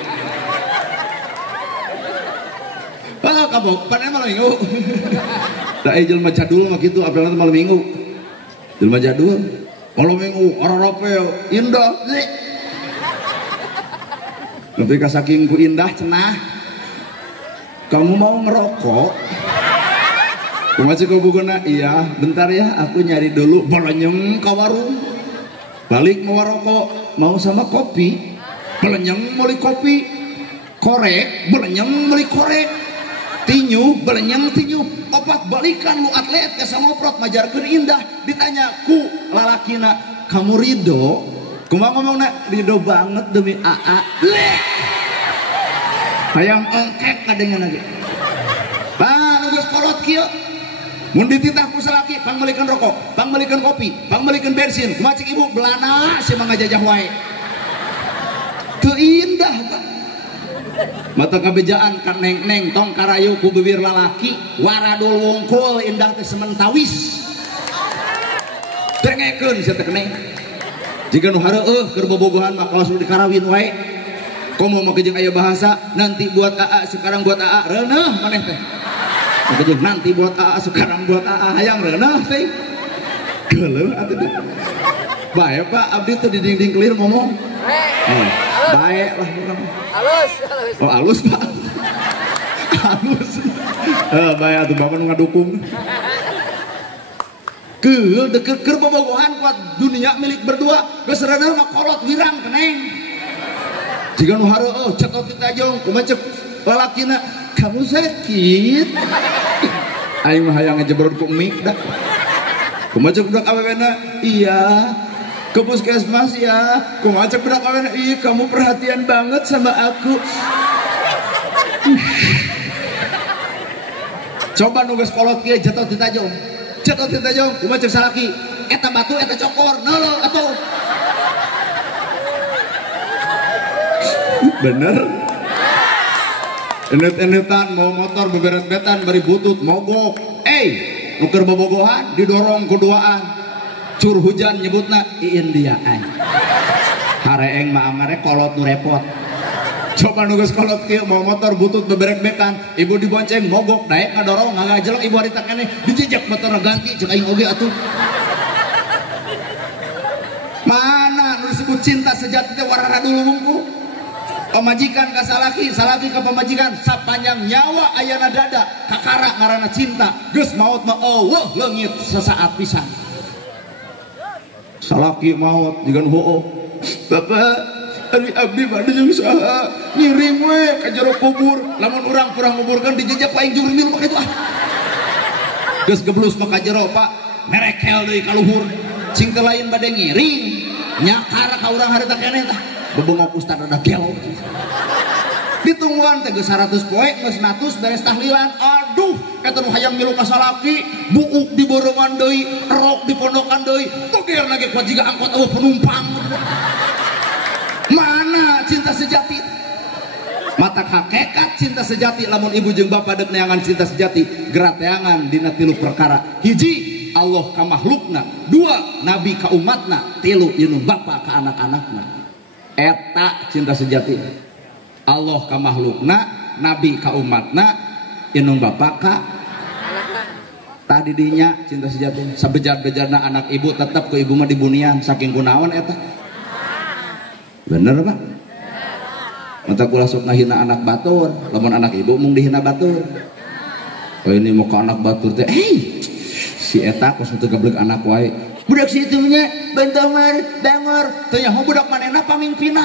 kabog pan malam minggu da jelema jadul mah kitu apelan malam minggu jelema jadul malam minggu ararapel indah nanti saking ku indah cenah kamu mau ngerokok kumaha ku buguna iya bentar ya aku nyari dulu belenyeng ka warung balik mau rokok mau sama kopi belenyeng meuli kopi korek belenyeng meuli korek tinyu belenyeng tinyu opat balikan lu atlet ke samoprot majarkeun indah ditanya ku lalakina kamu ridho kumaha ngomongna ridho banget demi AA hayang ongkek kadengan lagi kieu mun dititah ku salaki pangmelikeun rokok pangmelikeun kopi pangmelikeun bensin kumaha cik ibu belana si mangga jajah wae teu indah Pak mata kabejaan kan neng tong karayu ku bibir lalaki waradul wungkul indah teh sementawis dengekeun sia teh keneh jika nu hareueuh keur bobogohan mah kaos dikarawin wae komo mah jeung aya bahasa nanti buat AA sekarang buat AA reuneuh maneh teh makanya nanti buat AA sekarang buat AA hayang reuneuh teh geuleuh atuh teh bae Pak abdi teh di dinding clear ngomong bae lah urang halus oh halus Pak halus bae atuh bapak nu ngadukung keur bobogohan kuat dunia milik berdua geus reuneuh mah kolot wirang keneng jika nu hareueuh cetot ti tajong kumaha cek lalakina kamu sakit aing mah hayang ngejebrod ku mik dah kumaha cek budak awewena iya ke puskesmas ya kumaha cek budak awewena iya kamu perhatian banget sama aku coba nu geus kolot kieu cetot ti tajong cetot ti tajong kumaha cek salaki eta batu eta cokor neuleuh atuh bener enet-enetan mau motor beberet-betan bari butut mogok nuker bobogohan didorong kuduaan cur hujan nyebutna iin dia hareeng mah amare kolot nu repot coba nu geus kolot kieu mau motor butut beberek-bekan ibu dibonceng mogok daek ngadorong ngagajeleng ibu harita keneh dijejak motor ganti cek aing oge atuh mana nu disebut cinta sejati teh warana dulu wungku pamajikan ka salaki ka pamajikan sapanjang nyawa ayana dada kakara ngaranna cinta geus maot mah eueuh leungit sesaat pisan salaki maot jigan heueuh bapak ari abdi bade jeung saha ngiring we ka jero kubur lamun urang kurang nguburkeun dijejak paing jurmil mah kitu ah geus geblus mah ka jero Pak merekel deui ka luhur cing teu lain bade ngiring nyakar ka urang harita keneh tah bebengok ustad ada gelo ditungguan teh geus 100 poe geus 100 beres tahlilan aduh eta nu hayang milu ka salaki buuk di borongan deui rok di pondokan deui toger lagi kuat jiga angkot eueuh penumpang mana cinta sejati mata hakikat cinta sejati lamun ibu jeung bapa deuk neangan cinta sejati geura teangan dina 3 perkara hiji Allah ka makhlukna 2 nabi ka umatna 3 ieu bapa ka anak-anakna eta cinta sejati Allah ka makhlukna nabi ka umatna inung bapa ka tadi dinya cinta sejati sabejar-bejarna anak ibu tetap ke ibu mah dibunian saking kunaon eta bener Pak mata kula sok ngahina anak batur lamun anak ibu mung dihina batur oh ini mau ke anak batur teh si eta kos teu gablek anak wae budak situ nya bantamar bangor teu nyaho budak manehna pamimpina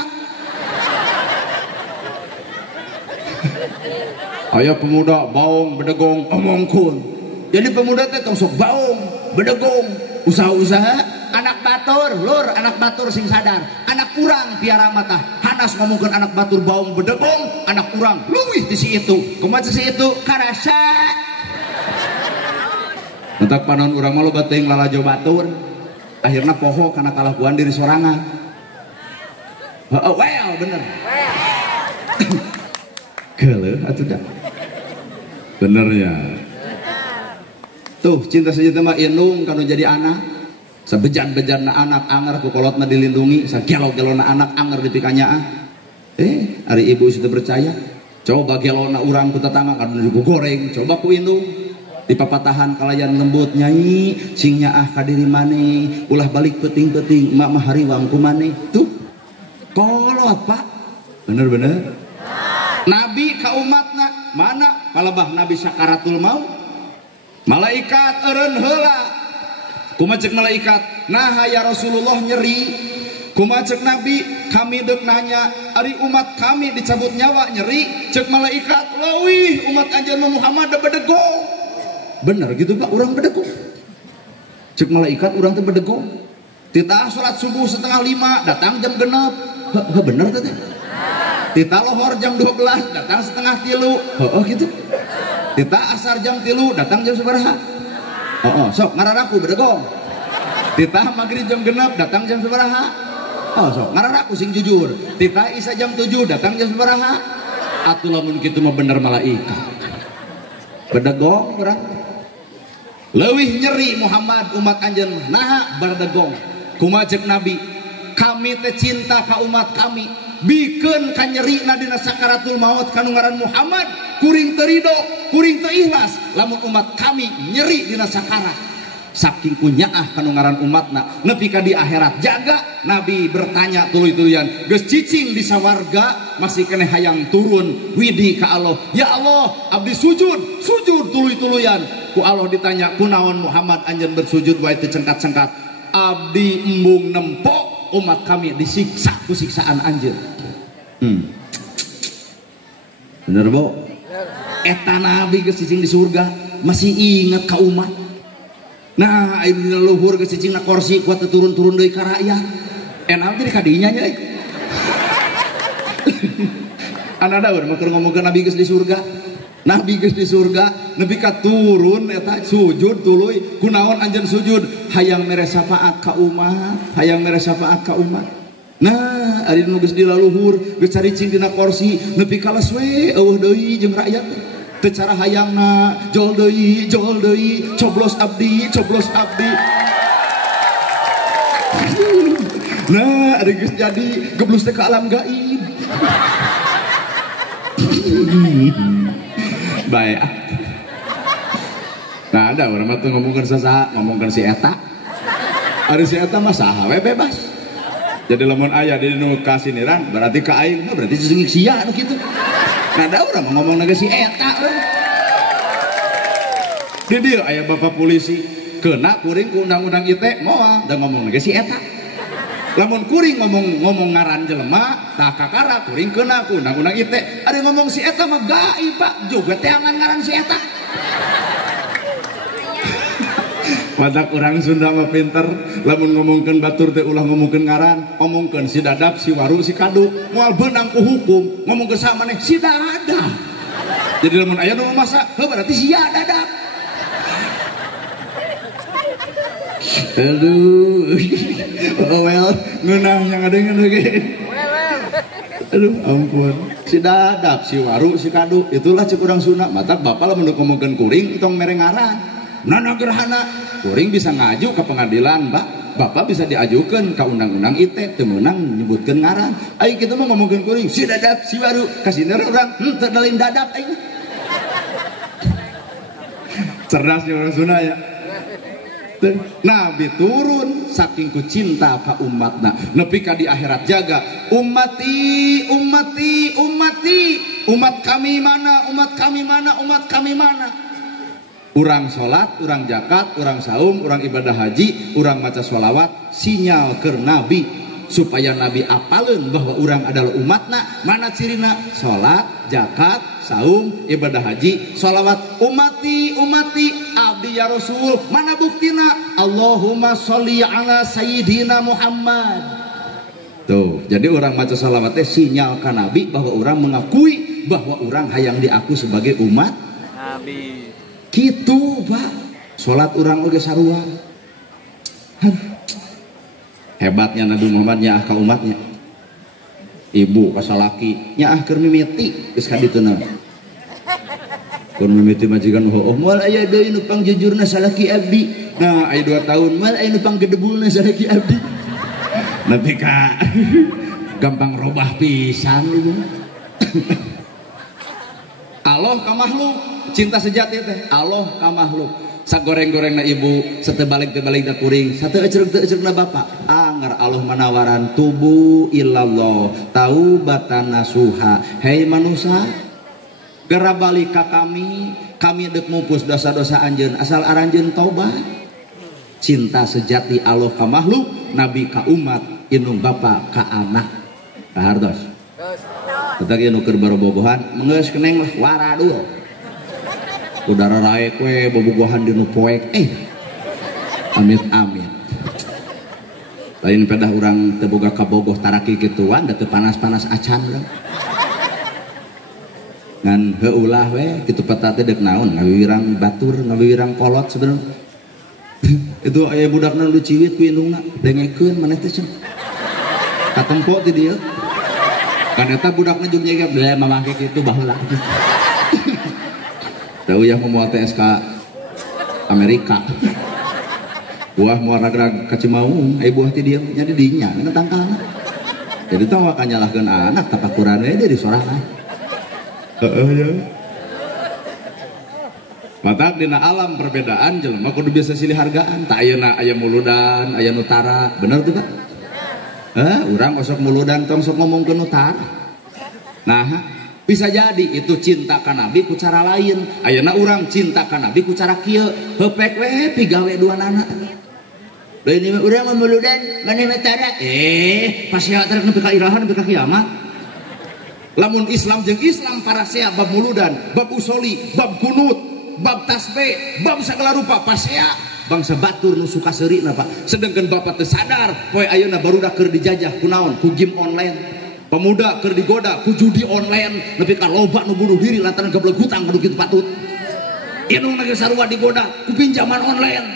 aya pemuda baung bedegong omongkeun jadi pemuda teh tong sok baung bedegong usaha-usaha anak batur lur anak batur sing sadar anak urang piara mata hanas ngomongkeun anak batur baung bedegong anak urang leuwih ti si itu kumaha si itu karasa entak panon urang mah loba teuing lalajo batur akhirnya poho karena kalakuan diri sorangan well bener geuleuh atuh dah benernya tuh cinta sejati mah indung kanu jadi anak sabejan-bejanna anak anger ku kolotna dilindungi sagelo-gelona anak anger dipikanya ari ibu sudah percaya coba gelona urang ku tetangga kanu digoreng coba ku indung di papatahan kalayan lembut nyanyi sing nyaah ka diri maneh ulah balik peuting-peuting emak mah hariwang ku maneh tuh kolot Pak bener-bener nabi ka umatna mana palebah nabi sakaratul maut malaikat eureun heula kumaha ceuk malaikat nah ya Rasulullah nyeri kumaha ceuk nabi kami deuk nanya ari umat kami dicabut nyawa nyeri ceuk malaikat leuwih umat anjeun Muhammad da bedegong bener gitu Pak urang bedegong cek malaikat urang teh bedegong titah salat subuh 4:30 datang jam 6 bener teh titah lohor jam 12 datang 2:30 gitu Tita asar jam 3 datang jam sabaraha? Sok ngararaku bedegong. Tita maghrib jam 6 datang jam sabaraha? Sok ngararaku sing jujur. Tita isa jam 7 datang jam sabaraha? Atuh lamun kitu mah bener malaikat. Bedegong urang. Leuwih nyeri Muhammad umat anjeun naha berdegong. Kumaha ceuk Nabi? Kami teh cinta ka umat kami. Bikeun ka nyerina dina sakaratul maut kanu ngaran Muhammad, kuring teu ridho, kuring teu ikhlas lamun umat kami nyeri dina sakarat. Saking kunyaah kanu ngaran umatna nepi ka di akhirat jaga Nabi bertanya tuluy-tuluyan, geus cicing di sawarga masih keneh hayang turun widi ka Allah. Ya Allah, abdi sujud tuluy-tuluyan. Ku Allah ditanya, kunaon Muhammad anjeun bersujud wae teu cengkat-cengkat? Abdi embung nempok umat kami disiksa ku siksaan anjeun. Bener bo? Eta Nabi geus cicing di surga masih ingat ka umat. Nah, ayeuna dina luhur geus cicing na kursi kuat turun-turun deui ka rakyat. Enak jadi kadinya nya. Ana daur mah keur ngomongkeun Nabi geus di surga. Nabi geus di surga nepi ka turun eta sujud tuluy. Kunaon anjeun sujud? Hayang mere syafaat ka umat, hayang mere syafaat ka umat. Nah, ari nu geus di laluhur geus caricing dina kursi nepi ka les we eueuh deui jeung rakyat. Teu cara hayangna jol deui, coblos abdi. Nah, ari geus jadi geblus teh ka alam gaib. Baik. Nah, ada orang mah tuh ngomongkeun sasaha, ngomongkeun si eta. Ari si eta mah saha we bebas. Jadi lamun aya di nu kasiniran berarti ka aing mah berarti sesengik sia anu kitu. Nah, ada orang mah ngomong naga si eta we. Di dieu aya bapak polisi kena kuring ku undang-undang ITE moal da ngomong naga si eta. Lamun kuring ngomong ngaran jelema tah kakara kuring kena ku undang-undang ITE. Ari ngomong si eta mah gaib Pak, juga teh angan ngaran si eta. Matak orang Sunda mah pinter, lamun ngomongkeun batur teh ulah ngomongkeun ngaran, ngomongkeun si dadap, si waru, si kadu, moal beunang ku hukum, ngomongkeun sa maneh si dadap. Jadi lamun aya nu masa, berarti sia dadap. Aduh, well, ngeunah yang adeungeun ge. Aduh, ampun. Si dadap, si waru, si kadu, itulah cek urang Sunda. Matak bapak lamun ngomongkeun kuring tong mere ngaran. Nana gerhana, kuring bisa ngaju ke pengadilan, Mbak. Bapak bisa diajukan ke undang-undang ITE, temenang menyebutkan ngaran. Ayo kita mau ngomongin kuring, si dadap, si waru, kasih orang, terdalin dadap, ayo. Cerdas ya orang Sunda ya. Nabi turun saking ku cinta ka umatna, nepi ka di akhirat jaga ummati, umat kami mana. Urang sholat, urang zakat, urang saum, urang ibadah haji, urang maca sholawat, sinyal ke Nabi supaya Nabi apaleun bahwa urang adalah umatna. Mana cirina? Sholat, zakat, saum, ibadah haji, sholawat. Umati, abdi ya Rasul. Mana buktina? Allahumma sholli ala sayyidina Muhammad. Tuh, jadi orang maca sholawatnya sinyal ke Nabi bahwa orang mengakui bahwa orang hayang diaku sebagai umat Nabi. Gitu Pak, sholat orang oge sarua. Hebatnya Nabi Muhammad nyaah ka umatnya. Ibu ka salaki nyaah keur mimiti geus ka dituna. Kun mimiti majikan moal aya deui nu pangjujurna salaki abdi. Nah, aya 2 tahun moal aya nu panggedebulna salaki abdi. Nepi ka gampang robah pisan ibu. Allah ka makhluk, cinta sejati teh Allah ka makhluk. Sagoreng-gorengna ibu, satebalik-tebalikna kuring, sateuceureup-teuceurna bapak. Angar Allah manawaran tubu illallah, taubatan nasuha. Hei manusia, gera balik ka kami deuk mupus dosa-dosa anjeun asal aranjeun taubat. Cinta sejati Allah ka makhluk, Nabi ka umat, inung bapak ka anak. Kahartos. Tetapi nu keur barobogohan, geus keneng lah waradul. Udara raek we bobogohan di nu poek. Amit. Lain pedah urang teu boga kabogoh taraki kituan da teu panas-panas acan urang. ngan heulah we kitu peta teh deuk naon ngawiwirang batur ngawiwirang kolot sebenarnya itu aya budakna nu ciwit ku indungna dengekeun maneh teh cenah katempo ti dieu kan eta budakna jeung nyega bele mamangke kitu baheula teu ya moal TSK Amerika buah moal ragrag ka Cimaung aya buah ti dieu nya di dinya ngan tangkalna jadi tong wa kanyalahkeun anak tapakuran we di sorangan. Ya. Matak dina alam perbedaan jelema kudu biasa silih hargaan. Tak ayeuna aya muludan, aya nutara, bener tuh Pak? Urang osok muludan tong sok ngomongkeun nutara. Nah, bisa jadi itu cinta ka Nabi ku cara lain. Ayeuna urang cinta ka Nabi ku cara kieu, hepek we pigawe duanana. Da ini urang muludan, maneh nutara. Pas ya terus nepi ka irahan nepi ka kiamat. Lamun Islam jeung Islam para sea bab muludan, bab usoli, bab kunut, bab tasbih, bab sagala rupa pasea bangsa batur nu suka seurina Pak. Sedengkeun bapak teu sadar poe ayeuna barudak keur dijajah ku naon? Ku game online. Pemuda keur digoda ku judi online, nepi ka loba nu bunuh diri lantaran goblok hutang kudu kitu patut. Indung geus sarua digoda ku pinjaman online.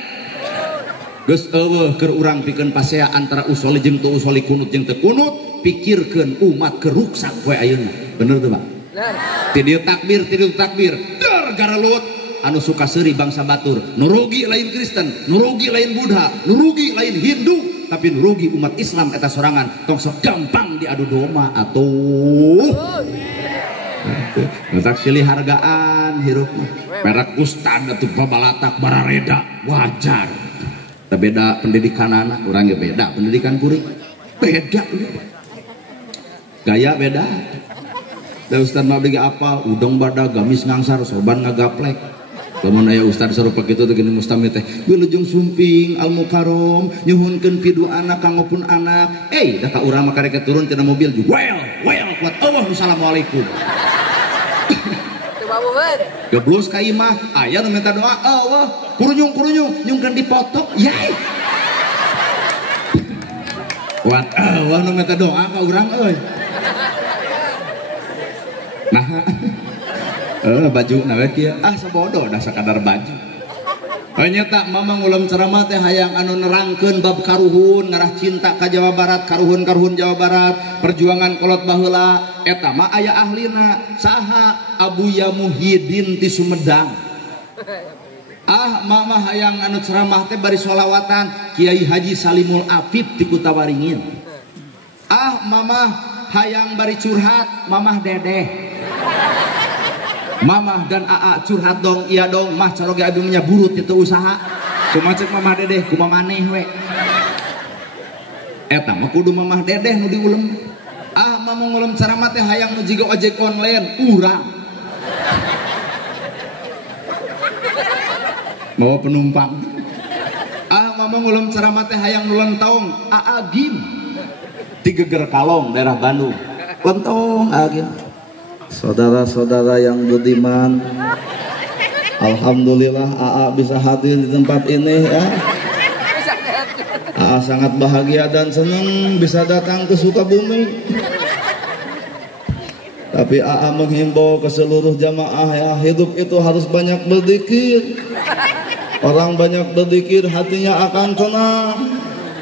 Geus eueuh keur urang pikeun pasea antara usoli jeung teu usoli, kunut jeung teu kunut. Pikirkan umat keruksak poe ayeuna. Bener tuh Pak? Bener. Tidieu takbir dar garalut anu suka seuri bangsa batur. Nu rugi lain Kristen, nu rugi lain Buddha, nu rugi lain Hindu, tapi nu rugi umat Islam eta sorangan. Tong sok gampang diadu domba atuh. Matak silih hargaan hirup mah. Merek ustad atuh babalatak barareda wajar. Teu beda pendidikanana, urang ge beda pendidikan kuring. Beda. Gaya beda. Da ustad mah beli apa? Udang badag gamis ngangsar soban ngagaplek. Lamun aya ustad sarupa kitu teh gini mustami teh. Wilujeng sumping al mukarom nyuhunkeun pidu anak kangopun anak. Da ka urang mah karek turun tina mobil juga. Well kuat Allah assalamualaikum. Teu babuheun. Geblus ka imah aya nu minta doa Allah kurunyung nyungkeun dipoto. Yai. Kuat Allah nu minta doa ka urang euy. Nah, baju nawe kieu sabodo dah sakadar baju. Nyata mamang ulam ceramah teh hayang anu nerangkeun bab karuhun ngarah cinta ka Jawa Barat, karuhun Jawa Barat, perjuangan kolot baheula eta mah aya ahlina saha Abuya Muhyiddin ti Sumedang. Mama hayang anu ceramah teh bari sholawatan Kiai Haji Salimul Afif ti Kutawaringin. Mama hayang bari curhat Mamah Dedeh. Mamah dan AA curhat dong, iya dong, mah caroge abi nya burut itu usaha. Kumaha cek Mamah Dedeh, kumaha maneh we. Eta mah kudu Mamah Dedeh nu diulem. Mamah ngulem ceramah teh hayang nu jiga ojek online, urang. Bawa penumpang. Mamah ngulem ceramah teh hayang nu lentong, AA Gim. Di Geger Kalong, daerah Bandung. Lentong AA Gim. Saudara-saudara yang budiman, alhamdulillah AA bisa hadir di tempat ini ya. AA sangat bahagia dan senang bisa datang ke Sukabumi. Tapi AA menghimbau ke seluruh jamaah ya, hidup itu harus banyak berzikir. Orang banyak berzikir hatinya akan tenang.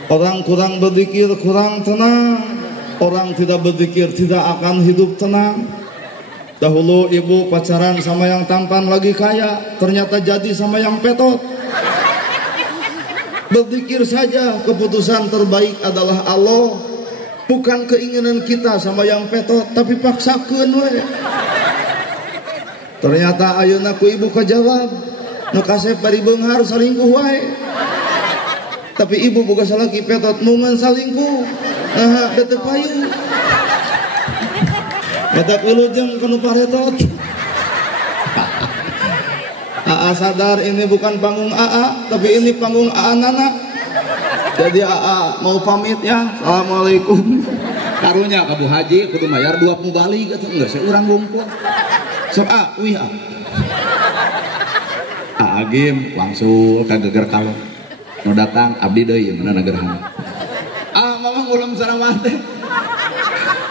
Orang kurang berzikir kurang tenang. Orang tidak berzikir tidak akan hidup tenang. Dahulu ibu pacaran sama yang tampan lagi kaya, ternyata jadi sama yang petot. Berzikir saja, keputusan terbaik adalah Allah. Bukan keinginan kita sama yang petot, tapi paksakeun we. Ternyata ayeuna ku ibu kajawab, nu kasep bari beunghar salingkuh wae. Tapi ibu boga salaki petot mungan salingkuh. Nah, da teu payu. Eta wilujeng kanu paretot. AA sadar ini bukan panggung AA, tapi ini panggung AA Nana. Jadi AA mau pamit ya. Assalamualaikum. Karunya ka Bu Haji kudu mayar 20 balik atuh geus urang ngumpul. Sok wih AA Gim langsung ka Geger Kalong. Nu datang abdi deui mana gerhana. Mamang ulam ceramah teh.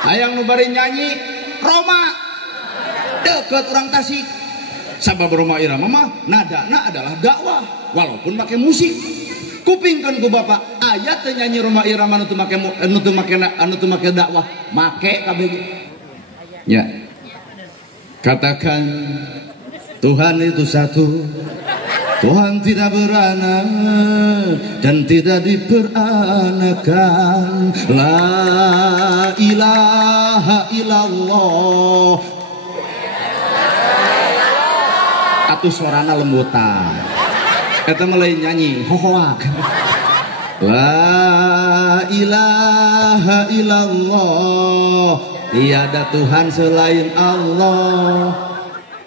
Hayang nu bari nyanyi Roma deket orang Tasik. Sabab Roma Irama mah nadana adalah dakwah walaupun pakai musik. Kupingkan ku bapak ayat nyanyi Roma Irama anu teu make dakwah make kabeh. Ya. Katakan Tuhan itu satu. Tuhan tidak beranak dan tidak diperanakan. La ilaha illallah. Atuh sorana lembutan. Eta mah lain nyanyi hohoak. La ilaha illallah. Tiada Tuhan selain Allah.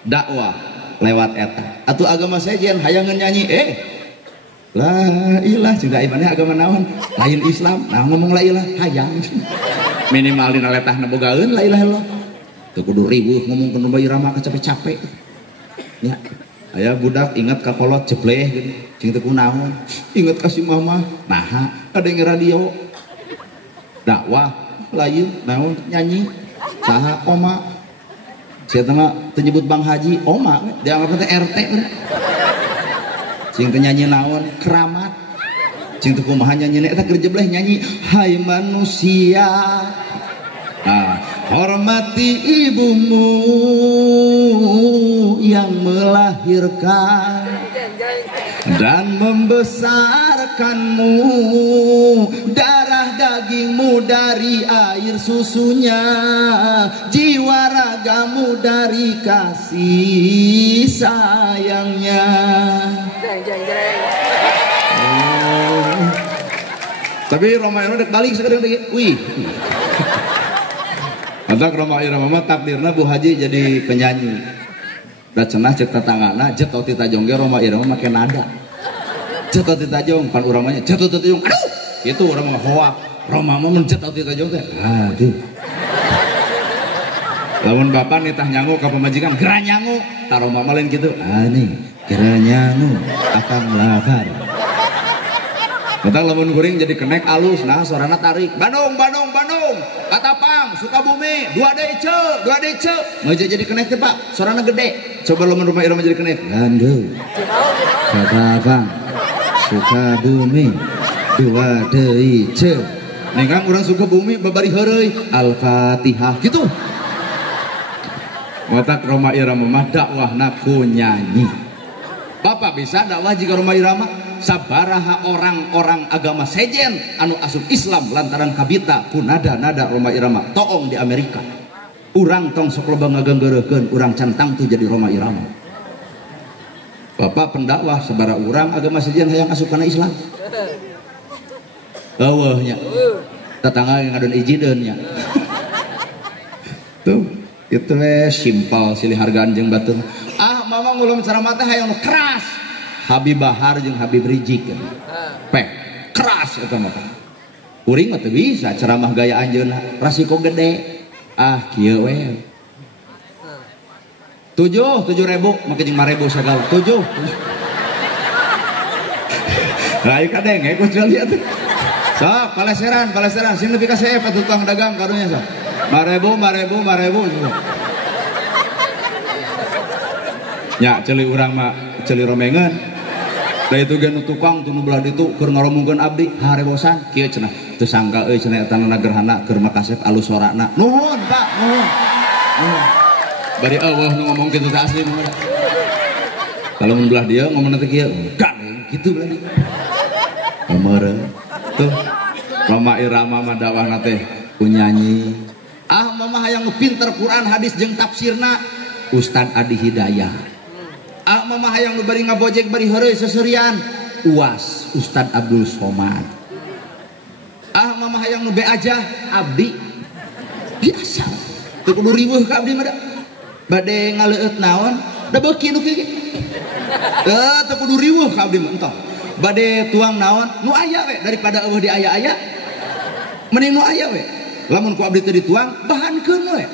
Dakwah lewat eta. Atuh agama sejen hayangan nyanyi la ilah juga imannya agama naon lain Islam. Nah ngomong la ilah hayang minimal dina letahna bogaeun la ilah illallah. Teu kudu ribuh ngomong Roma Irama capek-capek. Ya, aya budak ingat ka kolot jebleh gitu. Cing teu kunaon. Ingat ka si mama. Nah, ada yang radio. Dakwah lain naon nyanyi saha oma. Saya tengah menyebut Bang Haji, Oma, dianggap teh RT, cing teh nyanyi naon, keramat, cing teh kumaha nyanyi, eta keur jebleh nyanyi, hai manusia, hormati ibumu yang melahirkan dan membesarkanmu, darah dagingmu dari air susunya, jiwa ragamu dari kasih sayangnya. Tapi Roma Irama dek balik sekarang lagi, wih. Antak Roma Irama takdirna Bu Haji jadi penyanyi. Da cenah cek tatanggana jetot ti tajong ge Roma Irama make nada. Jetot ti tajong pan urang mah jetot ti tajong. Aduh, itu urang mah hoak. Roma mah mun jetot ti tajong teh. Aduh. Lamun bapak nitah nyangu ka pamajikan, "Gera nyangu." Ta Roma mah lain kitu. Nih, gera nyangu akan lapar. Entang lamun kuring jadi kenek alus, nah suarana tarik. Bandung, Bandung, Bandung. Katapang, Sukabumi, 2 DC. Ngeujeut jadi kenek teh Pak, suarana gede. Coba lamun Roma Irama jadi kenek. Bandung. Katapang, Sukabumi, 2 DC. Ningkang urang Sukabumi babari heureuy Al-Fatihah gitu. Watak Roma Irama mah dakwahna ku nyanyi. Bapak bisa dakwah jika Roma Irama? Sabaraha orang-orang agama sejen anu asup Islam lantaran kabita ku nada-nada Roma Irama toong di Amerika. Urang tong sok loba ngagenggeureukeun urang cantang tuh jadi Roma Irama. Bapak pendakwah sabara urang agama sejen hayang asup kana Islam. Eueuh nya. Tetangga yang ngadon ijideun nya. Tuh, itu simpel silih hargaan jeung batur. Ah, mama ngulum ceramah teh hayang keras. Habib Bahar jeung Habib Rizik keras eta mah. Kuring mah teu bisa ceramah gaya anjeunna, rasiko gede. Ah, kieu we. 7.000 make jeung 5.000 sagala. 7. Lain kadeng ku lihat. Sok, paleseran sini nepi ka sae tukang dagang karunya sok. 5.000. Nya ceuli urang mah ceuli romengan. Da itu gen tukang tunu belah ditu keur ngaromongkeun abdi harebosan kieu cenah teu sangka euy cenah eta na gerhana keur makasep alus sorana. Nuhun Pak, nuhun. Bari eueuh nu ngomong kitu teh asli mah. Kalau mun belah dia ngomongna teh kieu, kan kitu belah dia. Kameureun. Tuh Roma Irama mah dakwahna teh ku nyanyi. Ah mama hayang pinter Quran hadis jeung tafsirna Ustad Adi Hidayah. Ah mama hayang nu bari ngabojek bari heureuy seserian UAS Ustad Abdul Somad. Ah mama hayang nu be aja abdi biasa teu kudu riweuh ka abdi mah da bade ngaleueut naon da beuki nu kieu teu kudu riweuh ka abdi mah entong bade tuang naon nu aya we daripada eueuh di aya-aya mending nu aya we lamun ku abdi teu dituang bahankeun we.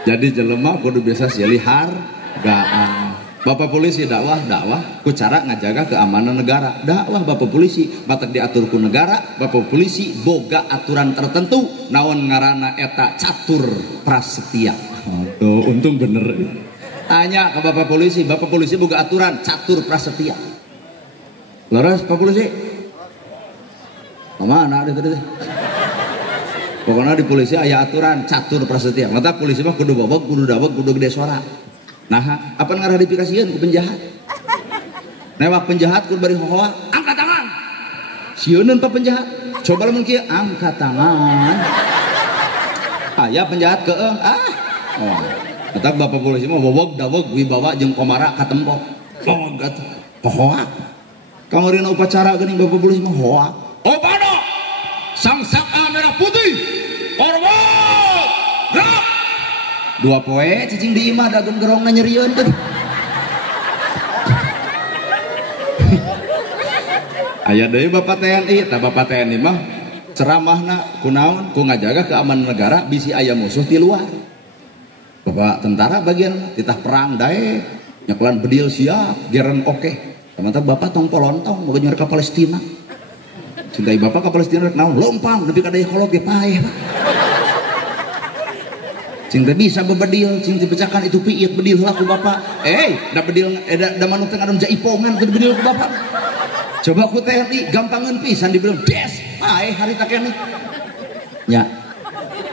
Jadi jelema kudu biasa silih hargaan. Bapak polisi dakwah ku cara ngajaga keamanan negara. Dakwah bapak polisi batak diatur ku negara. Bapak polisi boga aturan tertentu naon ngaranna eta catur prasetya. Tuh untung bener. Tanya ke bapak polisi boga aturan catur prasetya. Leres Pak polisi? Mana ada tadi? Pokoknya di polisi aya aturan catur prasetya. Mata polisi mah kudu bobog, kudu daweg, kudu gede suara. Nah, apa ngaradifikasian ku penjahat? Newak penjahat ku bari hohoa, angkat tangan. Sieun Pak penjahat. Coba lamun kieu angkat tangan. Aya penjahat keeng. Oh. Eta bapak polisi mah bobog daweg wibawa jeung komara katempo. Oh, atuh. Hohoa. Kamurina upacara geuning bapak polisi mah hohoa. Opada sang saka merah putih. Hormat. Gerak. Dua poe cicing di imah dagem gerongna nyerieun teh. Aya deui Bapak TNI, tah Bapak TNI mah ceramahna kunaon ku ngajaga keamanan negara bisi aya musuh ti luar. Bapak tentara bagian titah perang dae nyeklan bedil siap, geren oke. Mantap Bapak tong polontong boga nyeur ka Palestina. Cintai Bapak ka Palestina rek naon lompang nepi ka daya kolot ge paeh. Cing teh bisa bebedil, cing teh pecahkan itu piit bedil laku bapak. Da bedil, da manuk teh ngadon jaipongan ke bedil ku bapak. Coba ku TNI gampangeun pisan dibilang des, harita keneh. Nya.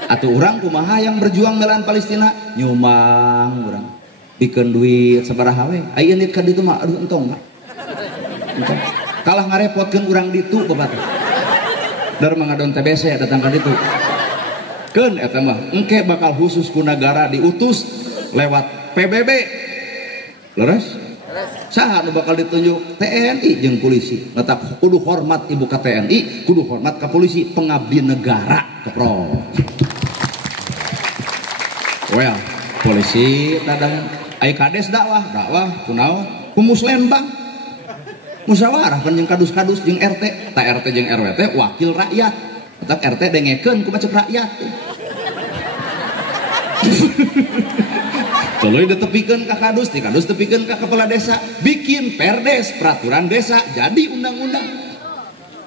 Atuh urang kumaha yang berjuang melawan Palestina nyumang urang. Bikeun duit sabaraha we. Aya nit ka ditu mah aduh entong Pak. Entong. Kalah ngarepotkeun urang ditu bapak. Dar mangadon TBC datang ka ditu. Keun eta mah engke bakal khusus ku negara diutus lewat PBB. Leres? Saha nu bakal ditunjuk? TNI jeung polisi. Tetap kudu hormat ibu ka TNI, kudu hormat ka polisi, pengabdi negara kepro. Well, polisi dadang aya kades dakwah kunaon? Ku Muslembang. Musyawarah pan jeung kadus-kadus jeung RT, ta RT jeung RW teh wakil rakyat. Tetap RT dengekeun ku macet rakyat. Tuluy ditepikeun ka kadus, ti kadus tepikeun ka kepala desa, bikin perdes, peraturan desa, jadi undang-undang.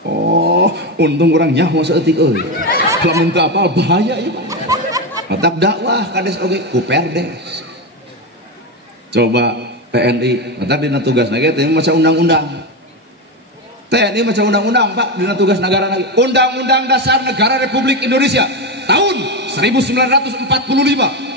Oh, untung urang nyaho saeutik euy. Lamun teu apal bahaya ieu. Tetap dakwah kades oge ku perdes. Coba TNI, tetap dina tugasna ge teh maca undang-undang. TNI maca undang-undang Pak dina tugas negara lagi. Undang-Undang Dasar Negara Republik Indonesia tahun 1945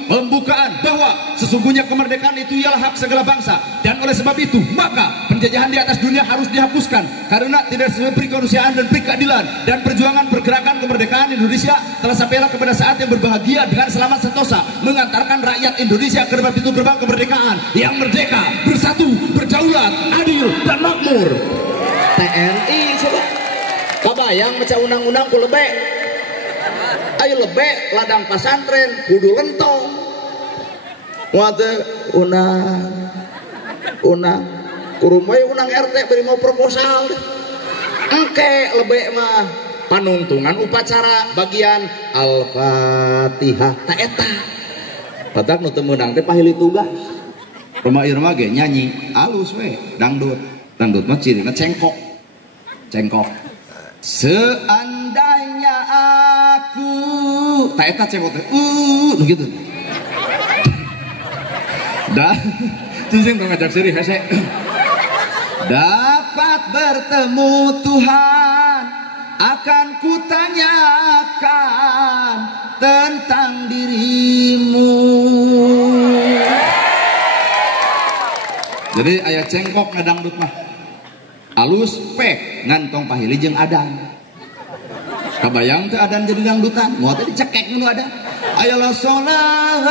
pembukaan bahwa sesungguhnya kemerdekaan itu ialah hak segala bangsa dan oleh sebab itu maka penjajahan di atas dunia harus dihapuskan karena tidak sesuai kemanusiaan dan keadilan dan perjuangan pergerakan kemerdekaan Indonesia telah sampailah kepada saat yang berbahagia dengan selamat sentosa mengantarkan rakyat Indonesia ke depan pintu gerbang kemerdekaan yang merdeka, bersatu, berdaulat, adil dan makmur. TNI coba kabayang maca undang-undang ku lebe ayo lebe ladang pasantren kudu lentong wate unang kurumay unang RT beri mau proposal engke lebe mah panuntungan upacara bagian Al-Fatihah ta eta patak nu teu meunang teh pahili tugas rumah irma ge nyanyi alus we dangdut mah cirina cengkok seandainya aku tak eta cengkok begitu dah cicing dong ngajak siri hese dapat bertemu Tuhan akan kutanyakan tentang dirimu. Jadi ayat cengkok ngadangdut mah alus pek ngantong pahili jeung adan. Kabayang teh adan jadi dangdutan, moal teh dicekek nu adan. Ayalah sholat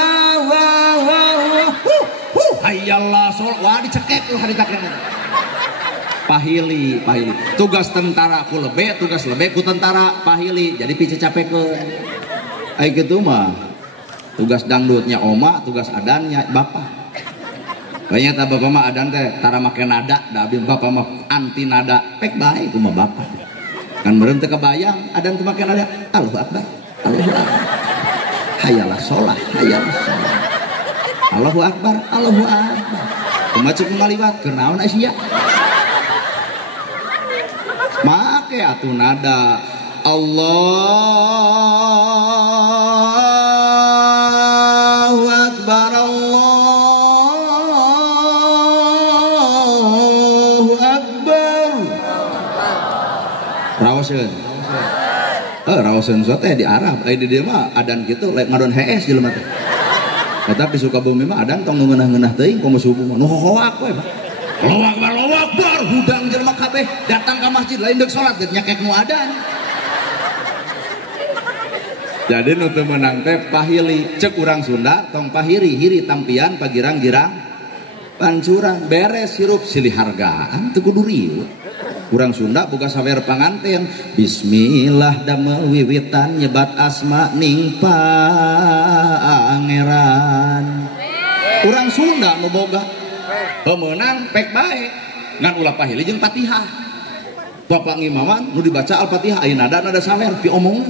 ayalah sholat wah dicekek lu hari takena. Pahili. Tugas tentara ku lebe, tugas lebe ku tentara pahili. Jadi pice capekeun. Ai kitu mah. Tugas dangdutnya oma, tugas adannya bapak. Ternyata bapak mah adan teh tara make nada, da abi bapak mah anti nada, pek bae kumaha bapak. Kan meureun teu kebayang adan teu make nada. Allahu akbar. Allahu akbar. Hayalah sholat, hayalah sholat. Allahu akbar, Allahu akbar. kumacek ngaliwat kenaon Asia make atuh nada Allahu Akbar Allahu Akbar raoseun raoseun teh di Arab di dieu mah adan kitu lain ngadon HS jelema teh tapi di Sukabumi mah adan tong ngeunah-ngeunah teuing komo subuh mah nu hoak we Pak Allahu Akbar hudang jelema kabeh datang ke masjid lain deuk salat deuk nyakek nu adan jadi nu teu meunang teh pahili cek urang Sunda tong pahiri hiri tampian pagirang girang pancurang beres hirup silih hargaan teu kudu rieuh urang Sunda boga sawer panganten bismillah damel wiwitan nyebat asma ning pangeran urang Sunda nu boga meunang pek bae ngan ulah pahili jeung Fatihah Bapak ngimaman nu dibaca Al-Fatihah aya nada sawer pi omong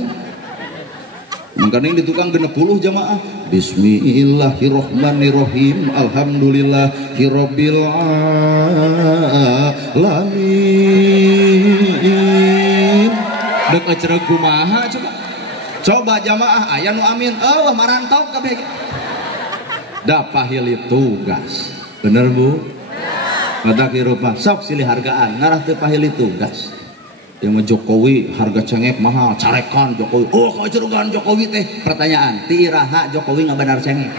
mangkana di tukang 60 jamaah Bismillahirrahmanirrahim Alhamdulillahirabbil alamin deuk acereg kumaha coba jamaah aya nu amin marantau kabeh da pahili tugas bener Bu mata hirup mah sok silih hargaan ngarah teu pahili tugas yang Jokowi harga cengek mahal carekan Jokowi kau cerugan Jokowi teh pertanyaan ti iraha Jokowi nggak benar cengek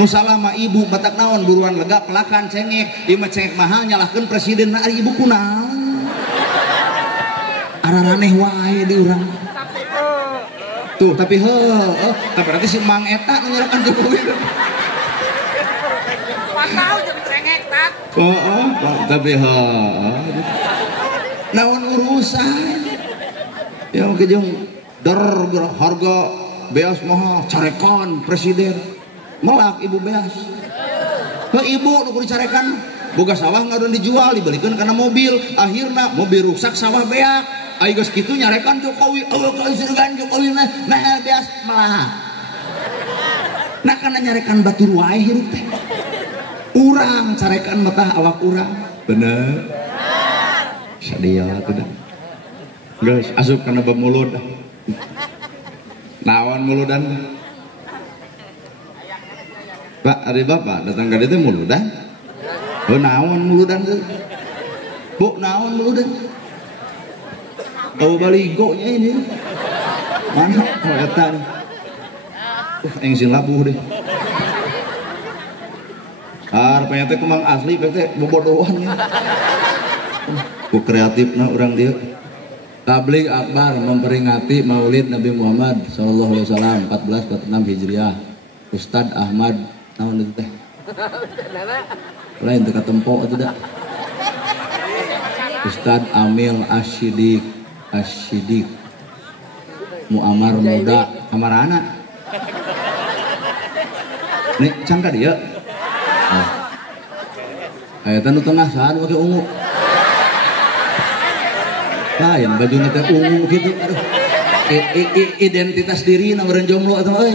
nu salama ibu batak naon buruan lega pelakan cengek ieu mah cengek mahal nyalahkeun presiden na ibu kunaon araraneh wae di urang tuh tapi tapi berarti si Mang eta nyerahkan Jokowi tahu jeung cengek tak tapi naon urusan ya kejeng harga beas mahal carekan presiden melak ibu beas ibu nu kudu carekan boga sawah ngadon dijual dibalikan karena mobil akhirna mobil rusak sawah beak ai geus kitu nyarekan Jokowi kalau surgan Jokowi nah beas melak nah kana nyarekan batur wae hirup teh urang carekan mata awak urang bener sadia tuh dah geus asup kana bamulud naon muludan Pak ari bapak datang ka dieu teh muludan naon muludan teh Bu naon muludan baligo nya ini mana eta nih engsin labuh deh arepnya teh kumang asli teh bobodohan ya ku kreatifna urang dia tabligh akbar memperingati Maulid Nabi Muhammad sallallahu alaihi wasallam 1446 Hijriah Ustad Ahmad naon itu teh lain teu katempo atuh da Ustad Amil Asyidik Muammar Muda kamarana nih can ka dieu aya teh nu tengah saha make ungu lain bajunya teh ungu gitu aduh identitas diri na meureun jomblo atuh euy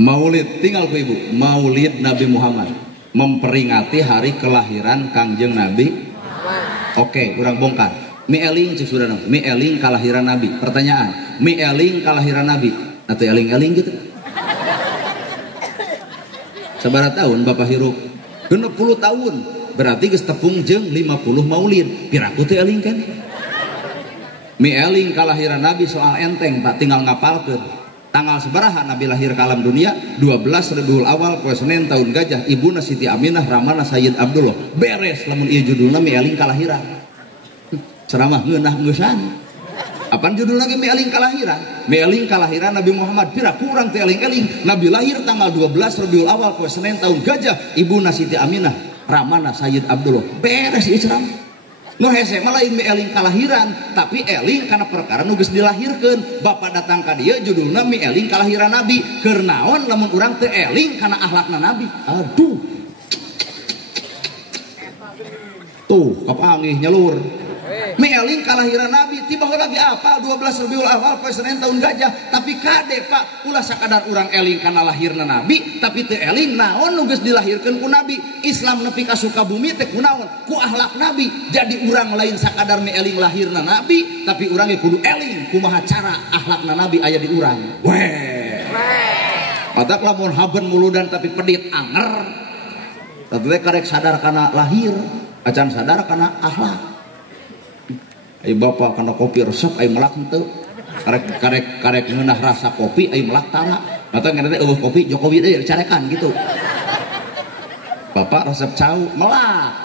Maulid tinggal ku ibu Maulid Nabi Muhammad memperingati hari kelahiran Kangjeng Nabi oke urang bongkar mi eling cek saudara mi eling kalahiran Nabi pertanyaan mi eling kalahiran Nabi atau eling-eling gitu sabaraha tahun Bapak hirup 60 tahun berarti geus tepung jeung 50 maulid piraku teh eling kan mi eling kalahiran Nabi soal enteng Pak tinggal ngapalkeun tanggal sabaraha Nabi lahir ka alam dunia 12 Rabiul Awal poe Senin tahun gajah ibuna Siti Aminah ramana Sayyid Abdullah beres lamun ieu judulna mi eling kalahiran ceramah ngeunah ngeusan apaan judulna ge mi eling kalahiran mi eling kalahiran Nabi Muhammad piraku urang teh eling-eling Nabi lahir tanggal 12 Rabiul Awal poe Senin tahun gajah ibuna Siti Aminah ramana Sayyid Abdullah beres ieu ceramah nu hese mah lain eling kalahiran tapi eling karena perkara nu geus dilahirkeun bapak datang ka dieu judulna mi eling kalahiran Nabi keur naon lamun urang teu eling kana akhlakna Nabi aduh tuh kapangih nyalur Meeling kalahiran Nabi tiba lagi apa 12 Rabiul Awal poe Senin tahun gajah tapi kade Pak ulah sakadar urang eling kana lahirna Nabi tapi teu eling naon nu geus dilahirkeun ku Nabi. Islam nepi ka Sukabumi teh kunaon ku akhlak Nabi. Jadi urang lain sakadar meeling lahirna Nabi tapi urang ge kudu eling kumaha cara akhlakna Nabi aya di urang. Weh matak lamun haben muludan tapi pedit anger tapi karek sadar kana lahir acan sadar kana akhlak. Ai bapak kana kopi resep ai melak henteu karek ngeunah rasa kopi ai melak tara mata ngana teh eueuh kopi Jokowi deui carekan gitu. Bapak resep cau melak